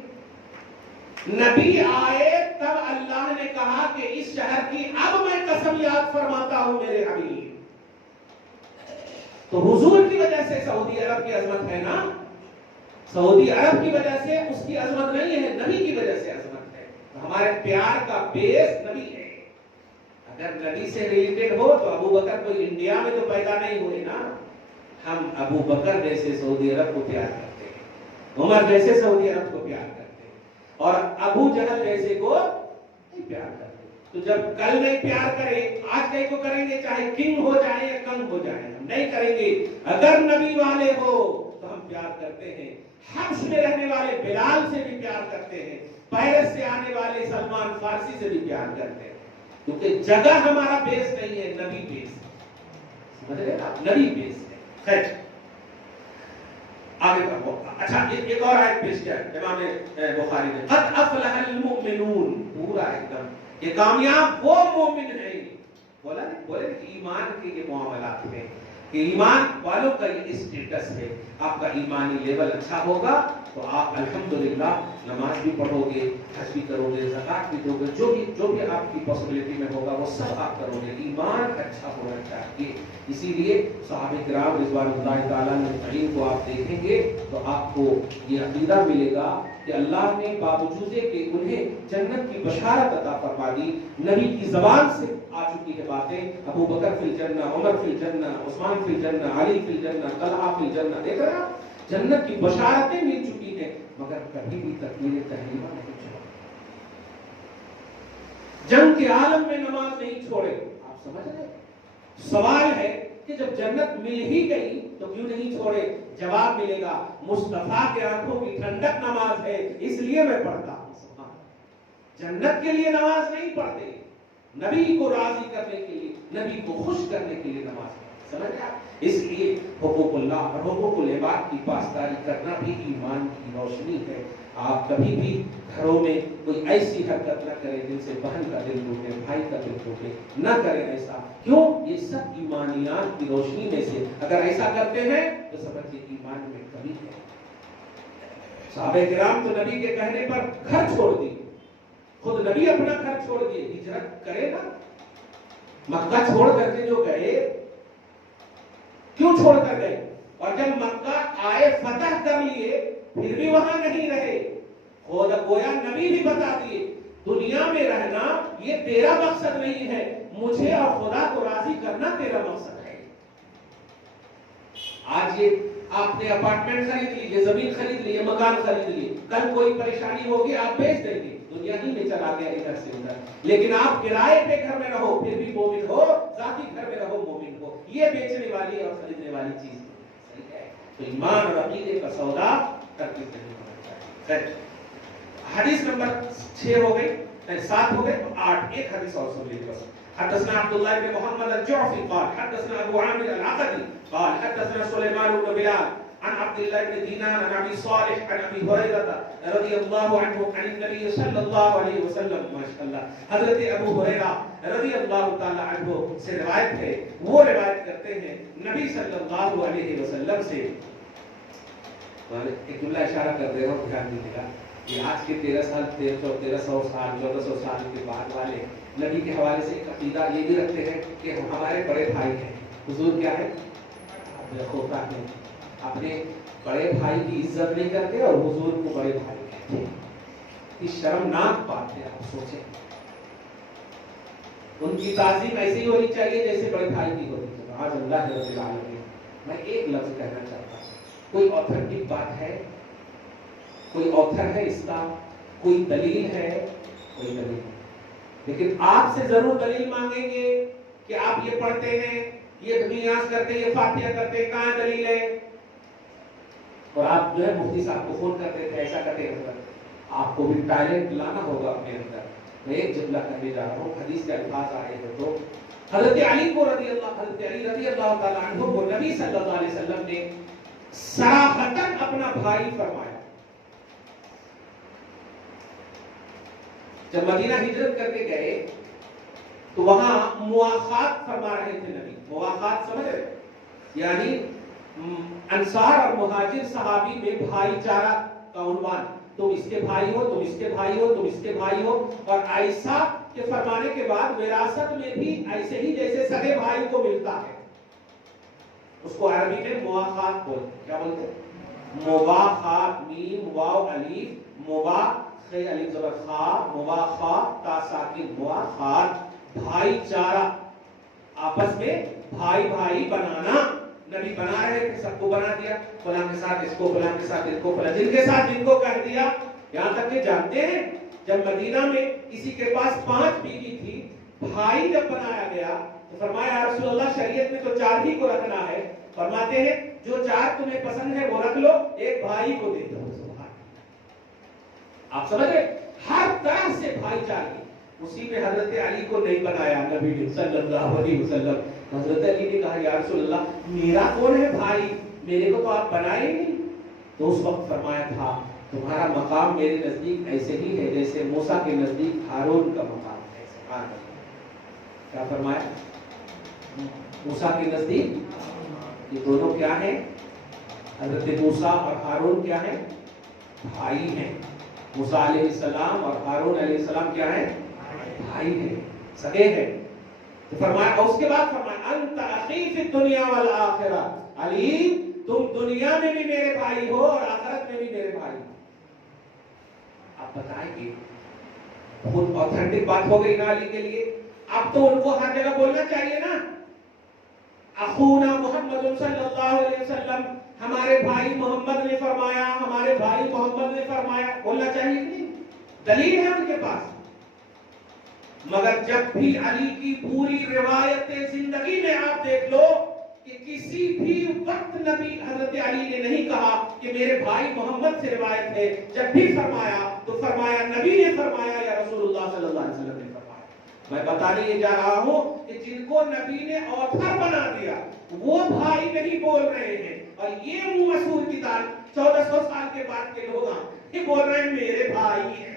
نبی آئے تب اللہ نے کہا کہ اس شہر کی اب میں قسم یاد فرماتا ہوں میرے حبیب، تو حضور کی وجہ سے سعودی عرب کی عظمت ہے نا، سعودی عرب کی وجہ سے اس کی عظمت نہیں ہے، نبی کی وجہ سے عظمت ہے، تو ہمارے پیار کا بیس نبی ہے۔ اگر نبی سے ریلیٹڈ ہو تو ابو بکر کوئی انڈیا میں تو پیدا نہیں ہوئے نا. ہم ابو بکر جیسے سعودی عرب کو پیار کرتے ہیں, عمر جیسے سعودی عرب کو پیار کرتے ہیں, اور ابو جہل جیسے کو نہیں پیار کرتے. تو جب کل نہیں پیار کرے, آج کہیں کو کریں گے, چاہے کنگ ہو جائے یا کنگ ہو جائے, ہم نہیں کریں گے. اگر نبی والے ہو تو ہم پیار کرتے ہیں. حبش میں رہنے والے بلال سے بھی پیار کرتے ہیں, پیرس سے آنے والے سلمان فارسی سے بھی پیار کرتے ہیں, کیونکہ جگہ ہمارا بیس نہیں ہے, نبی بیس ہے. سمجھ رہے نا, نبی بیس ہے. خیر آگے پڑھو. اچھا ایک اور آیت پیش کیا ہے امام بخاری نے, قد افلح المؤمنون, پورا ایک دم یہ کامیاب وہ مومن ہیں. بولا کہ ایمان کے یہ معاملات ہیں کہ ایمان والوں کا یہ اسٹیٹس ہے. آپ کا ایمانی لیول اچھا ہوگا تو آپ الحمدللہ نماز بھی پڑھو گے, حج بھی کرو گے, زکات بھی دو گے, جو بھی آپ کی پاسبلٹی میں ہوگا وہ سب آپ کرو گے. ایمان اچھا ہونا چاہیے. اسی لیے صحابہ کرام رضوان اللہ تعالیٰ عنہم کو آپ دیکھیں گے تو آپ کو یہ عقیدہ ملے گا کہ اللہ نے باوجود کہ انہیں جنت کی بشارت عطا فرما دی, نبی کی زبان سے آ چکی ہے باتیں, ابو بکر فی الجنہ, عمر فی الجنہ, عثمان فی الجنہ, علی فی الجنہ, طلحہ فی الجنہ, دیکھ رہے ہیں جنت کی بشارتیں مل چکی ہیں, مگر کبھی بھی تکبیر تحریمہ نہیں چھوڑا. جنگ کے عالم میں نماز نہیں چھوڑے. آپ سمجھ رہے, سوال ہے کہ جب جنت مل ہی گئی تو کیوں نہیں چھوڑے؟ جواب ملے گا, مصطفیٰ کے آنکھوں کی ٹھنڈک نماز ہے, اس لیے میں پڑھتا ہوں. جنت کے لیے نماز نہیں پڑھتے, نبی کو راضی کرنے کے لیے, نبی کو خوش کرنے کے لیے نماز پڑھتے. سمجھ گیا؟ اس لیے حقوق اللہ اور حقوق العباد کی پاسداری کرنا بھی ایمان کی روشنی ہے. آپ کبھی بھی گھروں میں کوئی ایسی حرکت نہ کریں جن سے بہن کا دل ٹوٹے, بھائی کا دل ٹوٹے, نہ کریں ایسا. کیوں؟ یہ سب ایمانیات کی روشنی میں سے اگر ایسا کرتے ہیں تو سمجھئے ایمان میں کمی ہے. صحابہ کرام تو نبی کے کہنے پر گھر چھوڑ دی, خود نبی اپنا گھر چھوڑ دیے, ہجرت کرے نا, مکہ چھوڑ کر کے جو گئے, کیوں چھوڑ کر گئے؟ اور جب مکہ آئے فتح کر لیے پھر بھی وہاں نہیں رہے. خود گویا نبی بھی بتا دیے دنیا میں رہنا یہ تیرا مقصد نہیں ہے, مجھے اور خدا کو راضی کرنا تیرا مقصد ہے. آج یہ آپ نے اپارٹمنٹ خرید لی, یہ زمین خرید لی, یہ مکان خرید لی, کل کوئی پریشانی ہوگی آپ بیچ دیں گے, دنیا ہی میں چلا گیا ادھر سے ادھر. لیکن آپ کرائے پہ گھر میں رہو پھر بھی مومن ہو, ذاتی گھر میں رہو مومن ہو. یہ بیچنے والی اور خریدنے والی چیز صحیح ہے. تو ایمان اور عقیدے کا سودا کرتے نہیں ہونا چاہیے. حدیث نمبر 6 ہو گئی, 7 ہو گئے, 8 ایک حدیث اور سن لیجیے بس. حدثنا عبد الله بن محمد الجعفي قال حدثنا ابو عامر العقدي قال حدثنا سليمان بن بلال عن عبد الله بن دينار عن ابي صالح عن ابي هريره رضي الله عنه عن النبي صلى الله عليه وسلم. ما شاء الله, حضرت ابو ہریرہ رضی اللہ تعالی عنہ سے روایت ہے, وہ روایت کرتے ہیں نبی صلی اللہ علیہ وسلم سے. ایک جملہ اشارہ کر دے رہا ہوں, دھیان دیجیے گا. یہ آج کے 1300 سال 1400 سال کے بعد والے نبی کے حوالے سے ایک عقیدہ یہ بھی رکھتے ہیں کہ ہمارے بڑے بھائی ہیں. حضور کیا ہے؟ خوفا ہے, اپنے بڑے بھائی کی عزت نہیں کرتے اور حضور کو بڑے بھائی کہتے ہیں. یہ شرمناک بات ہے, آپ سوچیں. ان کی تعظیم ایسی ہونی چاہیے جیسے بڑے بھائی کی ہوتی ہے. آج اللہ رب العالمین. میں ایک لفظ کہنا چاہتا ہوں, کوئی آتھنٹک بات ہے, کوئی آتھر ہے اس کا, کوئی دلیل ہے, کوئی دلیل ہے. لیکن آپ سے ضرور دلیل مانگیں گے کہ آپ یہ پڑھتے ہیں, یہ نیاز کرتے ہیں, یہ فاتحہ کرتے ہیں, کہاں دلیل ہے؟ اور آپ جو ہے مفتی صاحب کو فون کرتے تھے, ایسا کرتے ہیں. آپ کو بھی ٹیلنٹ لانا ہوگا اپنے اندر. میں ایک جملہ کہنے جا رہا ہوں, حدیث کے الفاظ آئے ہیں تو حضرت علی رضی اللہ تعالیٰ عنہ کو نبی صلی اللہ علیہ وسلم نے صراحتاً اپنا بھائی فرمایا. جب مدینہ ہجرت کر کے گئے تو وہاں مواخات فرما رہے تھے نبی. مواخات سمجھ رہے, یعنی انصار اور مہاجر صحابی میں بھائی چارہ کا عنوان, تم اس کے بھائی ہو, تم اس کے بھائی ہو, تم اس کے بھائی ہو. اور ایسا کے فرمانے کے بعد وراثت میں بھی ایسے ہی جیسے سگے بھائی کو ملتا ہے. اس کو عربی میں مواخات بولتے ہیں. کیا بولتے ہیں؟ مواخات, میم واو الف, موا خے الف زبر خا, مواخات تا ساکن, مواخات. بھائی چارہ، آپس میں بھائی بھائی بنانا نبی بنا رہے تھے، سب کو بنا دیا، فلاں کے ساتھ اس کو، فلاں کے ساتھ اس کو، فلاں جن کے ساتھ جن کو کر دیا. یہاں تک کہ جانتے ہیں جب مدینہ میں کسی کے پاس 5 بیوی تھی، بھائی جب بنایا گیا تو فرمایا یا رسول اللہ شریعت میں تو 4 ہی کو رکھنا ہے. فرماتے ہیں جو 4 تمہیں پسند ہے وہ رکھ لو، ایک بھائی کو دے دو. آپ سمجھ رہے؟ ہر طرح سے بھائی چارگی. اسی میں حضرت علی کو نہیں بنایا نبی صلی اللہ علیہ وسلم. حضرت علی نے کہا یا رسول اللہ میرا کون ہے بھائی، میرے کو تو آپ بنائے نہیں. تو اس وقت فرمایا تھا تمہارا مقام میرے نزدیک ایسے ہی ہے جیسے موسیٰ کے نزدیک ہارون کا مقام ہے. سبحان اللہ. کیا فرمایا؟ موسیٰ کے نزدیک یہ دونوں کیا ہیں؟ حضرت موسیٰ اور ہارون کیا ہیں؟ بھائی ہیں. موسیٰ علیہ السلام اور ہارون علیہ السلام کیا ہیں؟ بھائی ہیں، سگے ہیں. تو فرمایا اور اس کے بعد فرمایا انت اخی فی الدنیا والآخرہ. علی تم دنیا میں بھی میرے بھائی ہو اور آخرت میں بھی میرے بھائی ہو. آپ بتائیں گے خود اوتھینٹک بات ہو گئی نا علی کے لیے. اب تو ان کو ہر جگہ بولنا چاہیے نا اخونا محمد صلی اللہ علیہ وسلم، ہمارے بھائی محمد نے فرمایا، ہمارے بھائی محمد نے فرمایا. بولنا چاہیے کہ نہیں؟ دلیل ہے ان کے پاس. مگر جب بھی علی کی پوری روایت زندگی میں آپ دیکھ لو کہ کسی بھی وقت نبی حضرت علی نے نہیں کہا کہ میرے بھائی محمد سے روایت ہے. جب بھی فرمایا تو فرمایا نبی نے فرمایا یا رسول اللہ صلی اللہ علیہ وسلم نے فرمایا. میں بتانے یہ جا رہا ہوں کہ جن کو نبی نے اوتھر بنا دیا وہ بھائی نہیں بول رہے ہیں، اور یہ منہ مسعود کی دال 1400 سال کے بعد کے لوگ یہ بول رہے ہیں میرے بھائی ہیں.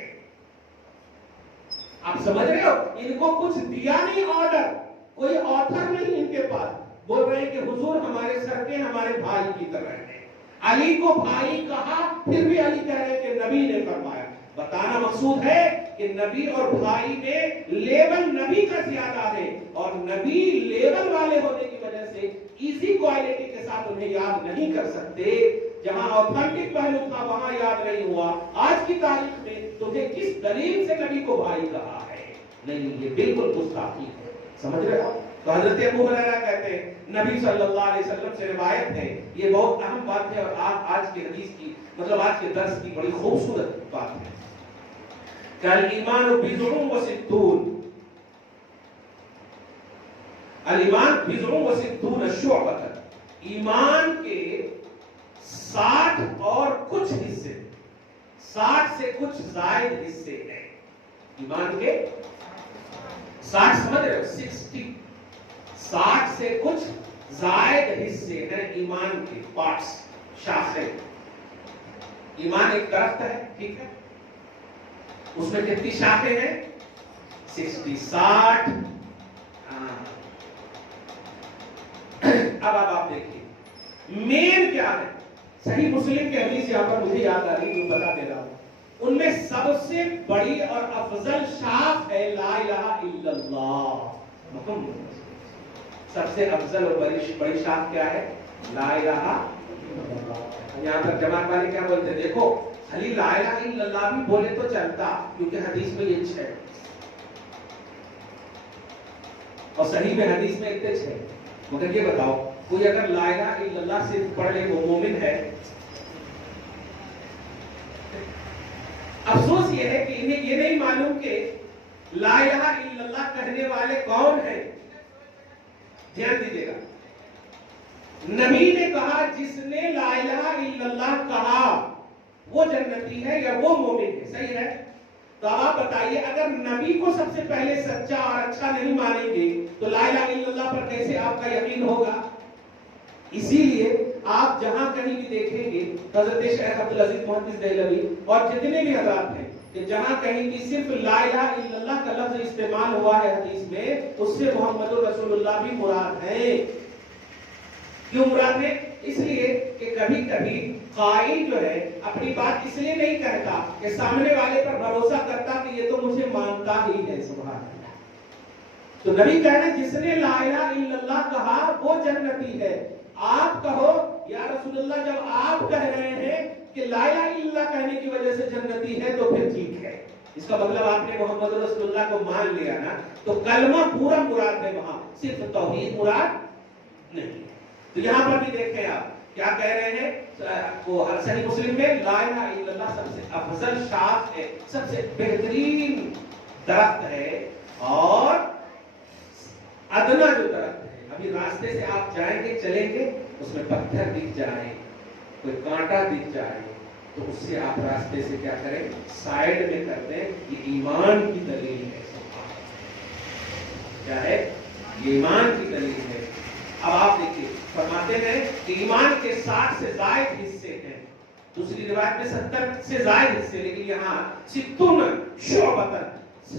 آپ سمجھ رہے ہو؟ ان کو کچھ دیا نہیں آرڈر، کوئی آتھر نہیں ان کے پاس. بول رہے ہیں کہ حضور ہمارے سر کے ہمارے بھائی کی طرح ہیں. علی کو بھائی کہا، پھر بھی علی کہہ رہے ہیں کہ نبی نے فرمایا. بتانا مقصود ہے کہ نبی اور بھائی میں لیول نبی کا زیادہ ہے، اور نبی لیول والے ہونے کی وجہ سے ایزی کوالٹی کے ساتھ انہیں یاد نہیں کر سکتے. جہاں اوتھینٹک پہلو تھا وہاں یاد نہیں ہوا. آج کی تاریخ میں تمہیں کس دلیل سے نبی کو بھائی کہا ہے؟ نہیں، یہ بالکل گستاخی ہے. سمجھ رہے ہو؟ تو حضرت ابو ہریرہ کہتے ہیں نبی صلی اللہ علیہ وسلم سے روایت ہے، یہ بہت اہم بات ہے اور آج کے حدیث کی مطلب آج کے درس کی بڑی خوبصورت بات ہے. الایمان بضع وستون، الایمان بضع وستون شعبۃ. ایمان کے 60 اور کچھ حصے، 60 سے کچھ زائد حصے ہیں. ایمان کے 60 سمجھ رہے ہو؟ 60 سے کچھ زائد حصے ہیں ایمان کے پارٹس، شاخیں. ایمان ایک درخت ہے، ٹھیک ہے، اس میں کتنی شاخیں ہیں؟ 60. اب آپ دیکھیے مین کیا ہے. صحیح مسلم کے حدیث یہاں پر مجھے یاد آ رہی ہے، بتا دے رہا ہوں. ان میں سب سے بڑی اور افضل شاخ ہے لا الہ الا اللہ. سب سے افضل اور بڑی شاخ کیا ہے؟ لا الہ الا اللہ. یہاں پر جماعت والے کیا بولتے ہیں؟ دیکھو خالی لا الہ الا اللہ بھی بولے تو چلتا، کیونکہ حدیث میں یہ 6 اور صحیح میں حدیث میں اتنے 6. مگر یہ بتاؤ کوئی اگر لا الہ الا اللہ صرف پڑھ لے وہ مومن ہے؟ افسوس یہ ہے کہ انہیں یہ نہیں معلوم کہ لا الہ الا اللہ کہنے والے کون ہیں. دھیان دیجیے گا، نبی نے کہا جس نے لا الہ الا اللہ کہا وہ جنتی ہے یا وہ مومن ہے. صحیح ہے؟ تو آپ بتائیے اگر نبی کو سب سے پہلے سچا اور اچھا نہیں مانیں گے تو لا الہ الا اللہ پر کیسے آپ کا یقین ہوگا؟ اسی لیے آپ جہاں کہیں بھی دیکھیں گے حضرت شیخ عبدالعزیز محدث دہلوی اور جتنے بھی حضرات ہیں کہ جہاں کہیں بھی صرف لا الہ الا اللہ کا لفظ استعمال ہوا ہے حدیث میں، اس سے محمد رسول اللہ بھی مراد ہے. کیوں مراد ہے؟ اس لیے کہ کبھی کبھی قائل جو ہے اپنی بات اس لیے نہیں کہتا کہ سامنے والے پر بھروسہ کرتا کہ یہ تو مجھے مانتا ہی ہے. سبحان اللہ. تو نبی کہہ رہے جس نے لا الہ الا اللہ کہا وہ جنتی ہے. آپ کہو یا رسول اللہ جب آپ کہہ رہے ہیں کہ لا الہ الا اللہ کہنے کی وجہ سے جنتی ہے تو پھر ٹھیک ہے. اس اس کا مطلب آپ نے محمد رسول اللہ کو مان لیا نا، تو کلمہ پورا مراد ہے، وہاں صرف توحید مراد نہیں۔ تو یہاں پر بھی دیکھیں آپ کیا کہہ رہے ہیں، وہ صحیح مسلم میں لا الہ الا اللہ سب سے افضل شاخ ہے، سب سے بہترین درخت ہے، اور ادنا جو درخت ہے، ابھی راستے سے آپ جائیں گے چلیں گے اس میں پتھر دکھ جائے، کوئی کانٹا دکھ جائے، تو اس سے آپ راستے سے کیا کریں، سائیڈ میں کر دیں، یہ ایمان کی دلیل ہے۔ کیا ہے؟ یہ ایمان کی دلیل ہے۔ اب آپ دیکھیے فرماتے ہیں کہ ایمان کے 60 سے زائد حصے ہیں، دوسری روایت میں 70 سے زائد حصے، لیکن یہاں 60 شعبۃ،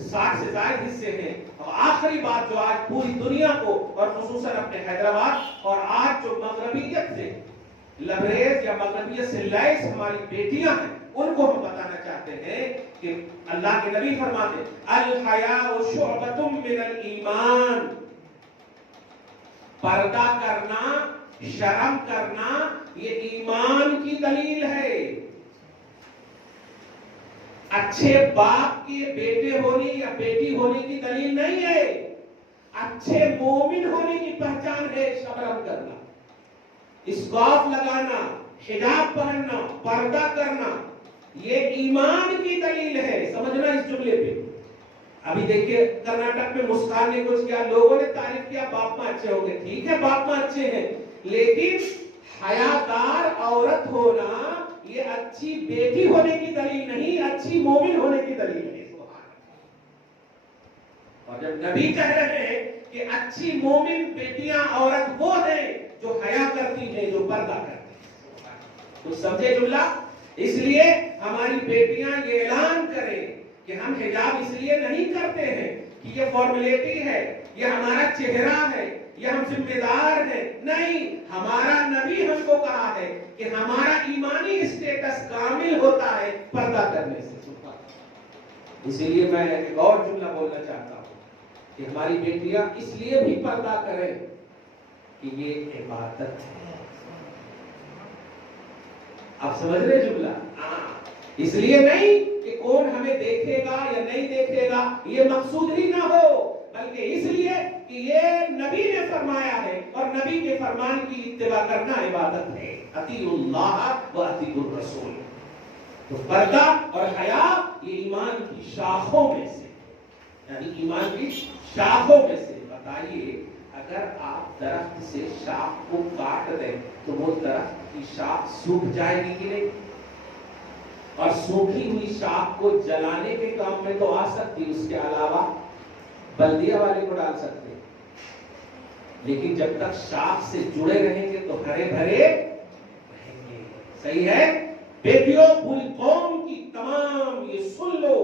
60 سے زائد حصے ہیں۔ اور آخری بات جو آج پوری دنیا کو اور خصوصاً اپنے حیدرآباد اور آج جو مغربیت سے لبریز یا مغربیت سے لیس ہماری بیٹیاں ہیں، ان کو ہم بتانا چاہتے ہیں کہ اللہ کے نبی فرماتے الحیاء شعبۃ من الایمان، پردہ کرنا، شرم کرنا، یہ ایمان کی دلیل ہے۔ اچھے باپ کے بیٹے ہونے یا بیٹی ہونے کی دلیل نہیں ہے، اچھے مومن ہونے کی پہچان ہے شرم کرنا، اسکارف لگانا، حجاب پہننا، پردہ کرنا، یہ ایمان کی دلیل ہے۔ سمجھنا اس جملے پہ۔ ابھی دیکھیے کرناٹک میں مسکان نے کچھ کیا، لوگوں نے تعریف کیا باپ ماں اچھے ہوں گے، ٹھیک ہے باپ ماں اچھے ہیں، لیکن حیادار عورت ہونا یہ اچھی بیٹی ہونے کی دلیل نہیں، اچھی مومن ہونے کی دلیل ہے۔ اور جب نبی کہہ رہے ہیں کہ اچھی مومن بیٹیاں عورت وہ ہیں جو حیا کرتی ہیں، جو پردہ کرتی ہیں، تو سمجھے جملہ؟ اس لیے ہماری بیٹیاں یہ اعلان کریں کہ ہم حجاب اس لیے نہیں کرتے ہیں کہ یہ فارمیلٹی ہے، یہ ہمارا چہرہ ہے، یہ ہم ذمہ دار ہیں، نہیں، ہمارا نبی ہم کو کہا ہے کہ ہمارا ایمانی اسٹیٹس کامل ہوتا ہے پردہ کرنے سے۔ اسی لیے میں ایک اور جملہ بولنا چاہتا ہوں کہ ہماری بیٹیاں اس لیے بھی پردہ کریں کہ یہ عبادت ہے۔ آپ سمجھ رہے جملہ؟ اس لیے نہیں کہ کون ہمیں دیکھے گا یا نہیں دیکھے گا، یہ مقصود ہی نہ ہو، بلکہ اس لیے کہ یہ نبی نے فرمایا ہے اور نبی کے فرمان کی اتباع کرنا عبادت ہے۔ اطیعوا اللہ و اطیعوا الرسول۔ تو پردہ اور حیا یہ ایمان کی شاخوں میں سے، یعنی ایمان کی شاخوں میں سے۔ بتائیے اگر آپ درخت سے شاخ کو کاٹ دیں تو وہ درخت کی شاخ سوکھ جائے گی کہ نہیں؟ اور سوکھی ہوئی شاخ کو جلانے کے کام میں تو آ سکتی، اس کے علاوہ بلدیہ والے کو ڈال سکتے، لیکن جب تک شاخ سے جڑے رہیں گے تو ہرے بھرے رہیں گے۔ صحیح ہے؟ بیٹیوں پوری قوم کی تمام یہ سن لو،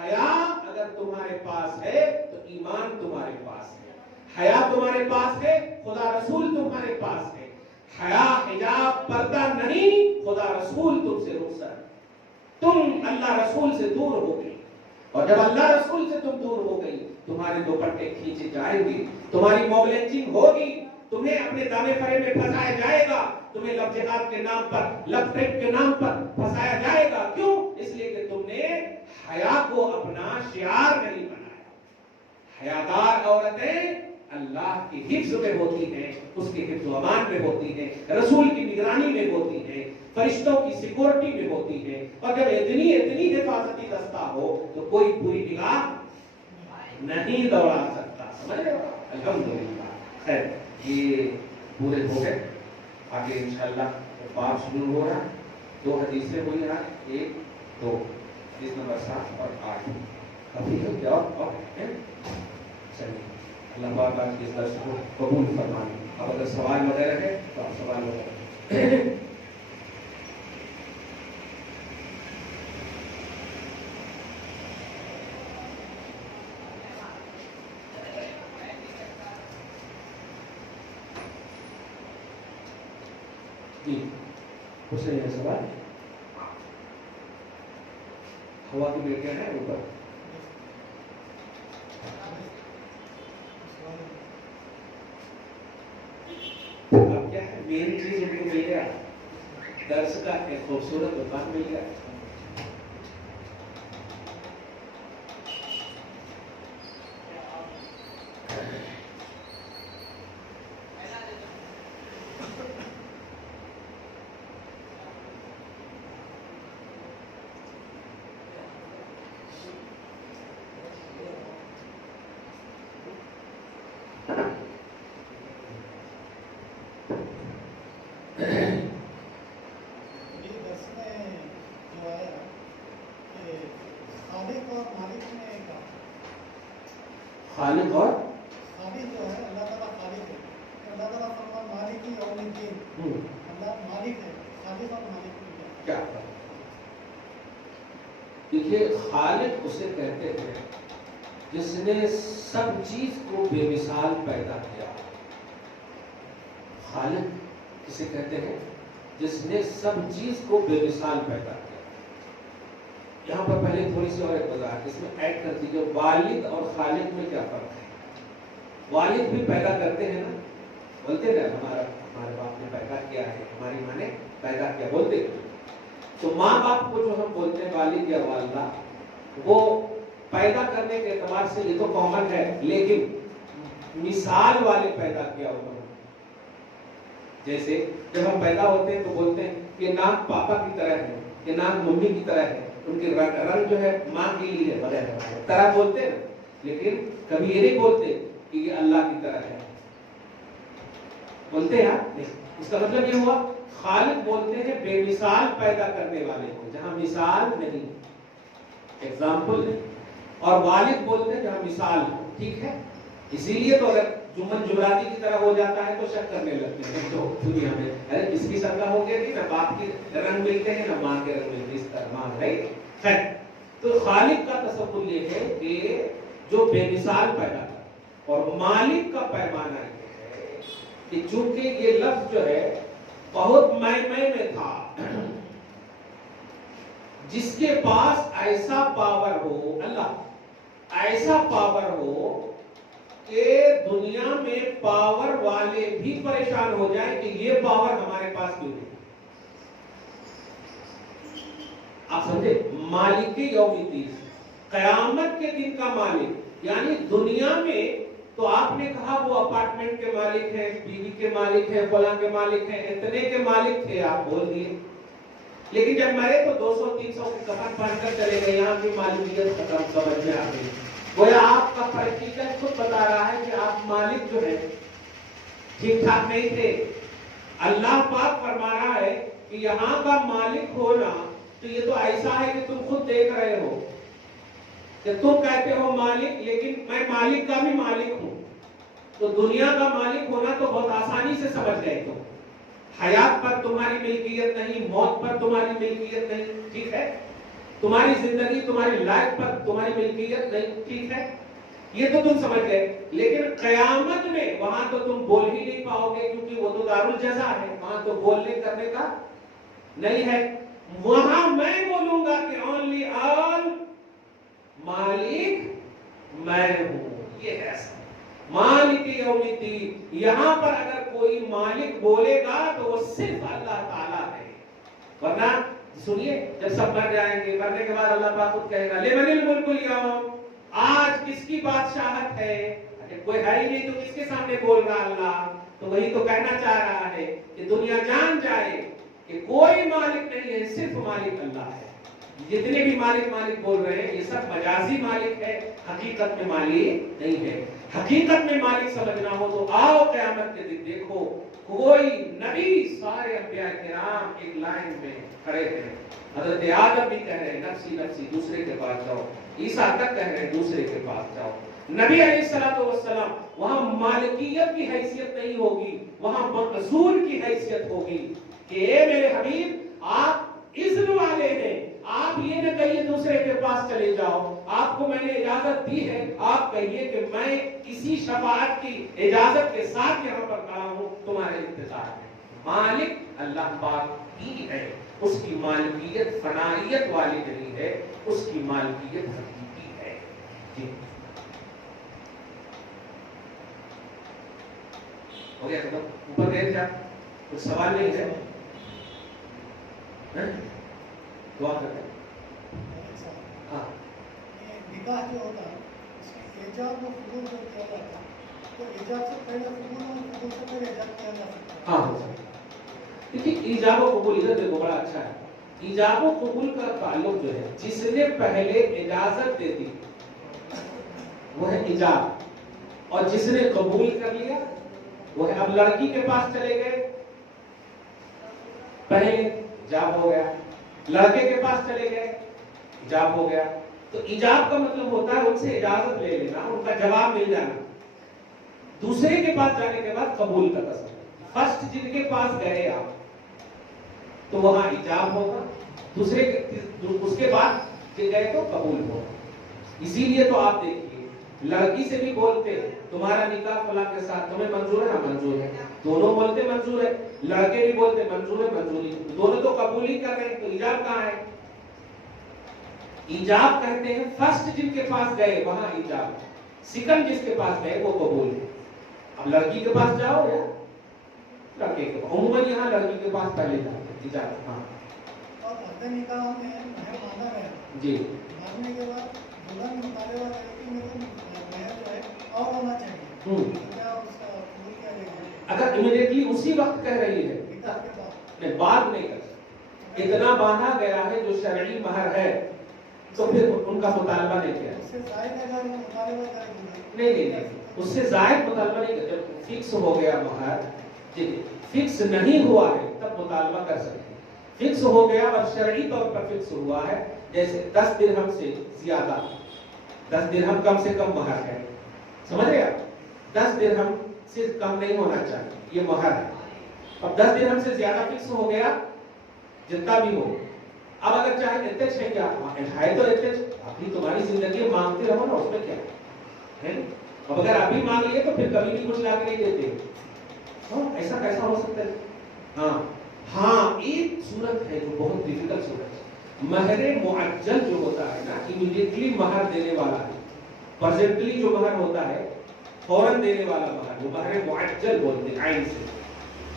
حیا اگر تمہارے پاس ہے تو ایمان تمہارے پاس ہے، حیا تمہارے پاس ہے خدا رسول تمہارے پاس ہے۔ حیا حجاب پردہ نہیں، خدا رسول تم سے رخصت، تم اللہ رسول سے دور ہو گئی، اور جب اللہ رسول سے تم دور ہو گئی تمہارے دوپٹے کھینچے جائیں گے، تمہاری موب لنچنگ ہوگی، تمہیں اپنے دامے فرے میں پھنسایا جائے گا، تمہیں لو جہاد کے نام پر، لو ٹریک کے نام پر پھنسایا جائے گا۔ کیوں؟ اس لیے کہ تم نے حیا کو اپنا شعار نہیں بنایا۔ حیادار عورتیں اللہ کی حفظ میں ہوتی ہیں، اس کے حفظ و امان میں ہوتی ہیں، رسول کی نگرانی میں ہوتی ہیں، فرشتوں کی سیکورٹی میں ہوتی ہیں، اور جب اتنی حفاظتی دستہ ہو تو کوئی پوری نگاہ نہیں دوڑا سکتا۔ سمجھ رہے ہو؟ الحمدللہ۔ خیر یہ پورے ہو گئے، آگے انشاءاللہ باب شروع ہو رہا ہے۔ 2 حدیثیں ہوئی ہیں، 1 2 حدیث نمبر 7 اور 8 کافی ہے کیا اور چلیے اللہ پاک آپ کے درس کو قبول فرمائے۔ اب اگر سوال وغیرہ ہے تو آپ سوال وغیرہ اسے یہ سوال ہوا کی بیٹیاں ہیں اوپر، اب کیا ہے مین چیز ان کو مل گیا، درس کا ایک خوبصورت مقام مل گیا۔ خالق اور خالق جو ہے اللہ تعالیٰ خالق ہے. اللہ تعالیٰ فرمان مالک یوم الدین. اللہ مالک ہے. خالق اور مالک کیا فرق؟ دیکھیے خالق اسے کہتے ہیں جس نے سب چیز کو بے مثال پیدا کیا. خالق کسے کہتے ہیں؟ جس نے سب چیز کو بے مثال پیدا کیا. یہاں پر پہلے تھوڑی سی اور ایک وضاحت اس میں ایڈ کر دیجیے. والد اور خالق میں کیا فرق ہے؟ والد بھی پیدا کرتے ہیں نا, بولتے ہیں ہمارے باپ نے پیدا کیا ہے, ہماری ماں نے پیدا کیا, بولتے ہیں. تو ماں باپ کو جو ہم بولتے ہیں والد یا والدہ, وہ پیدا کرنے کے اعتبار سے یہ تو کامن ہے, لیکن مثال والے پیدا کیا انہوں نے. جیسے جب ہم پیدا ہوتے ہیں تو بولتے ہیں کہ ناک پاپا کی طرح ہے, کہ ناک ممی کی طرح ہے, ان کے رنگ جو ہے ماں کے لیے وغیرہ طرح بولتے ہیں, لیکن کبھی یہ نہیں بولتے کہ یہ اللہ کی طرح ہے. بولتے ہیں آپ. اس کا مطلب یہ ہوا خالق بولتے ہیں بے مثال پیدا کرنے والے کو, جہاں مثال نہیں, ایگزامپل نہیں. اور والد بولتے ہیں جہاں مثال ہو. ٹھیک ہے, اسی لیے تو اگر جمن جمراتی کی طرح ہو جاتا ہے تو شک کرنے لگتے ہیں تو دنیا میں, ارے کس کی شکل ہو گئی, نہ باپ کے رنگ ملتے ہیں نہ ماں کے رنگ ملتے ہیں, اس طرح ماں ہے. خیر, تو خالق کا تصور یہ ہے کہ جو بے مثال پیدا کرتا, اور مالک کا پیمانہ یہ ہے کہ چونکہ یہ لفظ جو ہے بہت میں تھا, جس کے پاس ایسا پاور ہو, اللہ ایسا پاور ہو کہ دنیا میں پاور والے بھی پریشان ہو جائیں کہ یہ پاور ہمارے پاس کیوں نہیں. آپ سمجھے, مالک یوم الدین, قیامت کے دن کا مالک. یعنی دنیا میں تو آپ نے کہا وہ اپارٹمنٹ کے مالک ہیں, بیوی کے مالک ہیں, فلاں کے مالک ہیں, اتنے کے مالک تھے, آپ بول دیے. لیکن جب مرے تو 200-300 کے کفن پہن کر چلے گئے, یہاں کی مالکیت ختم, سمجھ میں آ گئی. گویا آپ کا پریکٹیکل خود بتا رہا ہے کہ آپ مالک جو ہے ٹھیک ٹھاک نہیں تھے. اللہ پاک فرما رہا ہے کہ یہاں کا مالک ہونا تو یہ تو ایسا ہے کہ تم خود دیکھ رہے ہو کہ تم کہتے ہو مالک, لیکن میں مالک کا بھی مالک ہوں. تو دنیا کا مالک ہونا تو بہت آسانی سے سمجھ گئے. تو حیات پر تمہاری ملکیت نہیں, موت پر تمہاری ملکیت نہیں, ٹھیک ہے, تمہاری زندگی تمہاری لائف پر تمہاری ملکیت نہیں, ٹھیک ہے, یہ تو تم سمجھ گئے. لیکن قیامت میں وہاں تو تم بول ہی نہیں پاؤ گے, کیونکہ وہ تو دارالجزا ہے, وہاں تو بولنے کرنے کا نہیں ہے. وہاں میں بولوں گا کہ اونلی آل مالک میں ہوں. یہ ہے مالک یوم الدین. یہاں پر اگر کوئی مالک بولے گا تو وہ صرف اللہ تعالیٰ ہے. ورنہ سنیے, جب سب مر جائیں گے, مرنے کے بعد اللہ پاک خود کہے گا لمن الملک اليوم, آج کس کی بادشاہت ہے. اگر کوئی ہے ہی نہیں تو کس کے سامنے بول رہا اللہ. تو وہی تو کہنا چاہ رہا ہے کہ دنیا جان جائے کہ کوئی مالک نہیں ہے, صرف مالک اللہ ہے. جتنے بھی مالک مالک بول رہے ہیں یہ سب مجازی مالک ہے, حقیقت میں مالک نہیں ہے. حقیقت میں مالک سمجھنا ہو تو آؤ قیامت کے دن دیکھو کوئی نبی, سارے انبیاء کرام ایک لائن میں کھڑے ہیں. حضرت آدم بھی کہہ رہے ہیں نفسی نفسی, دوسرے کے پاس جاؤ. عیسیٰ تک کہہ رہے ہیں دوسرے کے پاس جاؤ. نبی علیہ الصلوۃ والسلام, وہاں مالکیت کی حیثیت نہیں ہوگی, وہاں مقصور کی حیثیت ہوگی کہ اے میرے حبیب آپ اذن والے ہیں, آپ یہ نہ کہیے دوسرے کے پاس چلے جاؤ, آپ کو میں نے اجازت دی ہے, آپ کہیے کہ میں اسی شفاعت کی اجازت کے ساتھ یہاں پر کھڑا ہوں, تمہارے انتظار میں. مالک اللہ پاک ہی ہے, اس کی مالکیت فنائیت والی نہیں ہے, اس کی مالکیت حقیقی ہے. جی ہو گیا ختم. اوپر گئے کیا کچھ سوال نہیں ہے؟ دعا کرتے ہیں. ہاں, نکاح جو ہوتا ہے اس میں ایجاب و قبول جو کیا جاتا ہے, تو ایجاب سے پہلے قبول اور قبول سے پہلے ایجاب کیا جا سکتا ہے. ہاں ہو سکتا ہے. دیکھیے ایجاب و قبول ادھر دیکھو بڑا اچھا ہے. ایجاب و قبول کا تعلق جو ہے جس نے پہلے اجازت دے دی وہ ہے ایجاب, اور جس نے قبول کر لیا وہ ہے. اب لڑکی کے پاس چلے گئے, پہلے ایجاب ہو گیا, لڑکے کے پاس چلے گئے ایجاب ہو گیا. تو ایجاب کا مطلب ہوتا ہے ان سے اجازت لے لینا، ان کا جواب مل جانا، دوسرے کے پاس جانے کے بعد قبول کا تصور۔ فرسٹ جن کے پاس گئے آپ تو وہاں ایجاب ہوگا، دوسرے اس کے بعد گئے تو قبول ہوگا۔ اسی لیے تو آپ دیکھیے لڑکی سے بھی بولتے تمہارا نکاح فلاں کے ساتھ، تمہیں منظور ہے؟ ہاں منظور ہے، دونوں بولتے منظور ہے، لڑکے بھی بولتے منظور ہے، منظوری، دونوں تو قبول ہی کر رہے ہیں، تو ایجاب کہاں ہے؟ ایجاب کہتے ہیں فرسٹ جن کے پاس گئے وہاں ایجاب، سیکنڈ جس کے پاس گئے وہ قبول ہے۔ اب لڑکی کے پاس جاؤ یا لڑکے کے پاس، عموماً یہاں لڑکی کے پاس پہلے جاتے ہیں ایجاب۔ ہاں اور عقد نکاح میں مہر مانگا گیا، جی، مانگنے کے بعد دلہن مطالبہ کرے کہ میرے کو مہر جو ہے اور ہونا چاہیے، تو کیا اس کا قبول کیا جائے گا؟ اگر امیڈیٹلی اسی وقت کہہ رہی ہے نکاح کے بعد نہیں، بات نہیں کر سکتے، اتنا باندھا گیا ہے جو شرعی مہر ہے تو پھر ان کا مطالبہ نہیں کیا، اس سے زائد اگر وہ مطالبہ کرے نہیں، اس سے زائد مطالبہ نہیں کرتے، فکس ہو گیا مہر، فکس نہیں ہوا ہے تب مطالبہ کر سکتے ہیں، فکس ہو گیا اور شرعی طور پر فکس ہوا ہے، جیسے 10 درہم سے زیادہ، 10 درہم کم سے کم مہر ہے، سمجھ رہے آپ؟ 10 درہم سے کم نہیں ہونا چاہیے، یہ مہر ہے۔ اب 10 درہم سے زیادہ فکس ہو گیا جتنا بھی ہو، اب اگر چاہے اتنے ہے کیا ہے تو اتنے اپنی تمہاری زندگی مانگتے رہو نا، اس میں کیا ہے؟ اب اگر ابھی مانگ لیے تو پھر کبھی بھی کچھ لا کے نہیں دیتے، ایسا کیسا ہو سکتا ہے؟ ہاں ایک صورت ہے جو بہت ڈیفیکلٹ صورت ہے، مہر معجل جو ہوتا ہے نا، امیڈیٹلی مہر دینے والا ہے، پرزنٹلی جو مہر ہوتا ہے فوراً دینے والا مہر، وہ مہر معجل بولتے ہیں عین سے،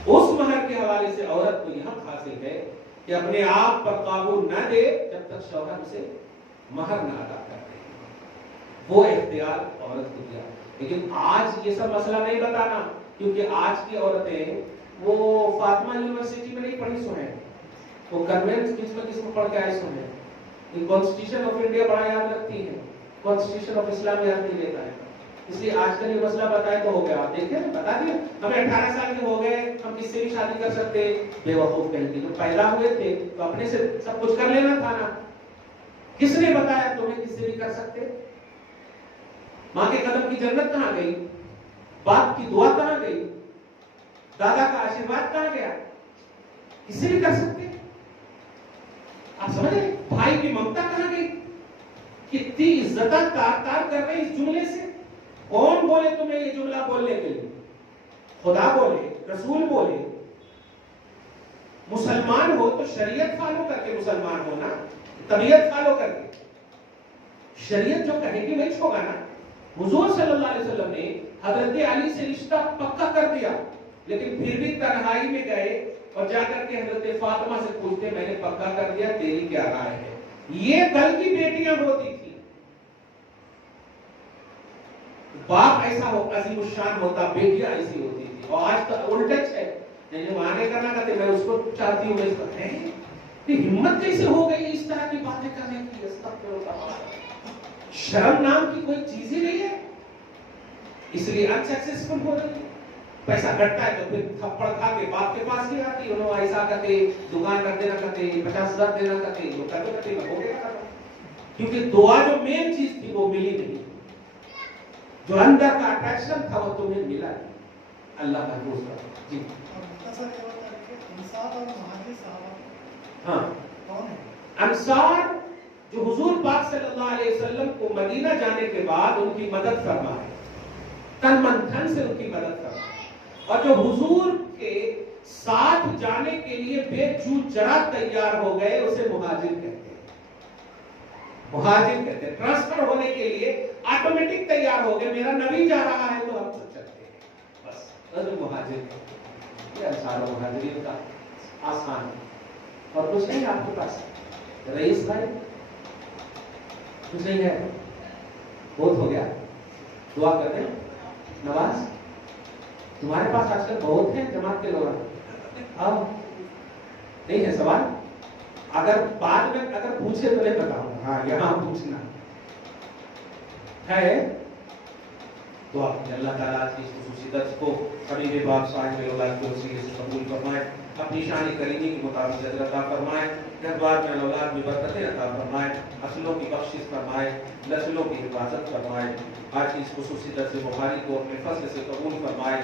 اس مہر کے حوالے سے عورت کو یہاں حاصل ہے کہ اپنے آپ پر قابو نہ دے جب تک شوہر اسے مہر نہ ادا کر دے، وہ اختیار عورت کو دیا۔ لیکن آج یہ سب مسئلہ نہیں بتانا، کیونکہ آج کی عورتیں وہ فاطمہ یونیورسٹی میں نہیں پڑھی سو ہیں، وہ کنوینٹ کس میں پڑھ کے آئے سو ہیں، یہ کانسٹیٹیوشن آف انڈیا بڑا یاد رکھتی ہے، کانسٹیٹیوشن آف اسلام یاد نہیں لیتا ہے، اس لیے آج کل یہ مسئلہ بتائے تو ہو گیا، آپ دیکھیں بتا دیا ہمیں 18 سال کے ہو گئے ہم کس سے بھی شادی کر سکتے، بے وقوف کہیں گے، جو پیدا ہوئے تھے تو اپنے سے سب کچھ کر لینا تھا نا، کس نے بتایا تمہیں کس سے بھی کر سکتے؟ ماں کے قدم کی جنت کہاں گئی؟ باپ کی دعا کہاں گئی؟ دادا کا آشیرواد کہاں گیا؟ کس سے بھی کر سکتے؟ آپ سمجھ رہے؟ بھائی کی ممتا کہاں گئی؟ کتنی عزت تار تار کر رہے اس جملے سے، کون بولے تمہیں یہ جملہ بولنے کے لیے؟ خدا بولے، رسول بولے، مسلمان ہو تو شریعت فالو کر کے مسلمان ہونا، طبیعت فالو کر کے، شریعت جو کہے گی وہی چھوڑا نا۔ حضور صلی اللہ علیہ وسلم نے حضرت علی سے رشتہ پکا کر دیا، لیکن پھر بھی تنہائی میں گئے اور جا کر کے حضرت فاطمہ سے پوچھتے میں نے پکا کر دیا، تیری کیا رائے ہے؟ یہ کل کی بیٹیاں ہوتی تھی، باپ ایسا ہو عظیم الشان ہوتا، بیٹیاں ایسی ہوتی تھی، اور آج تو الٹا ہے، یعنی مانے کرنا کہتے میں اس کو چاہتی ہوں، اس کو ہے ہمت کیسے ہو گئی اس طرح کی باتیں کرنے کی؟ استغفر اللہ، شرم نام کی کوئی چیز ہی نہیں ہے، اس لیے ان سکسیسفل ہو رہی ہے، پیسہ گھٹتا ہے تو پھر تھپڑ کھا کے باپ کے پاس ہی آتی، انہوں ایسا کرتے دکان کر دینا کرتے 50,000 دینا کرتے، جو کرتے کرتے ہو گیا، کیونکہ دعا جو مین چیز تھی وہ ملی نہیں، جو اندر کا اٹریکشن تھا وہ تمہیں ملا نہیں، اللہ محفوظ کرے۔ جی انصار اور مہاجر صحابہ ہاں، کون ہے؟ انصار جو حضور پاک صلی اللہ علیہ وسلم کو مدینہ جانے کے بعد ان کی مدد فرمائے، تن من دھن سے ان کی مدد فرمائے، اور جو حضور کے ساتھ جانے کے لیے بے جوت جرات تیار ہو گئے اسے مہاجر کہتے ہیں، مہاجر کہتے ہیں، ٹرانسفر ہونے کے لیے آٹومیٹک تیار ہو گئے، میرا نبی جا رہا ہے تو ہم سب چلتے ہیں، بس مہاجر کہتے ہیں۔ یہ انصار و مہاجرین کا آسان ہے، اور کچھ نہیں آپ کے پاس رئیس بھائی کچھ نہیں ہے، بہت ہو گیا، دعا کرتے ہیں، نواز تمہارے پاس آج کل بہت ہیں جماعت کے لوگ، اب نہیں ہے سوال، اگر بعد میں اگر پوچھے تو نہیں بتاؤں گا، ہاں یہاں پوچھنا ہے، دعا کہ اللہ تعالیٰ کی اس خصوصی درس کو حبیب پاک صاحب علیہ وسلم کے وسیلے سے قبول فرمائے۔ اپنی شان کریمی کے مطابق اجر عطا فرمائے، گھر بار میں اولاد میں برکتیں عطا فرمائے، اصلوں کی بخشش فرمائے، نسلوں کی حفاظت فرمائے، آج کی اس خصوصی درس بخاری کو اپنے فضل سے قبول فرمائے،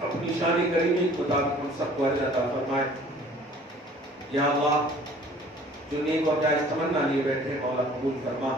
اپنی شان کریمی کے مطابق ہم سب کو اجر عطا فرمائے۔ یا اللہ جو نیک اور جائز تمنا لیے بیٹھے مولا قبول فرما،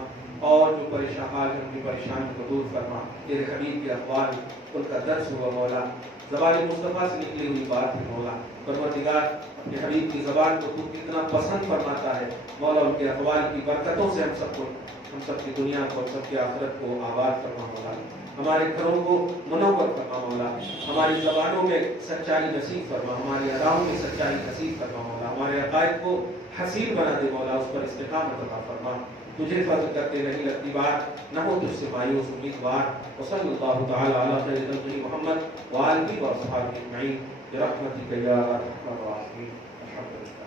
اور جو پریشان حال ہے ان کی پریشانی کو دور فرما۔ تیرے حبیب کے اقوال ان کا درس ہوا مولا، زبان مصطفیٰ سے نکلی ہوئی بات ہے مولا، پروردگار اپنے حبیب کی زبان کو تو کتنا پسند فرماتا ہے مولا، ان کے اقوال کی برکتوں سے ہم سب کی دنیا کو، ہم سب کی آخرت کو آباد فرما مولا، ہمارے گھروں کو منور فرما مولا، ہماری زبانوں میں سچائی نصیب فرما، ہماری اداؤں میں سچائی نصیب فرما مولا، ہمارے عقائد کو حسین بنا دے مولا، اس پر استقامت عطا فرما۔ تجھے فضل کرتے نہیں لگتی بات، نہ ہو تجھ سے مایوس امیدوار۔ وصلی اللہ تعالی علی خیر خلقہ محمد وآلہ وصحبہ اجمعین برحمتک یا ارحم الراحمین۔ الحمدللہ۔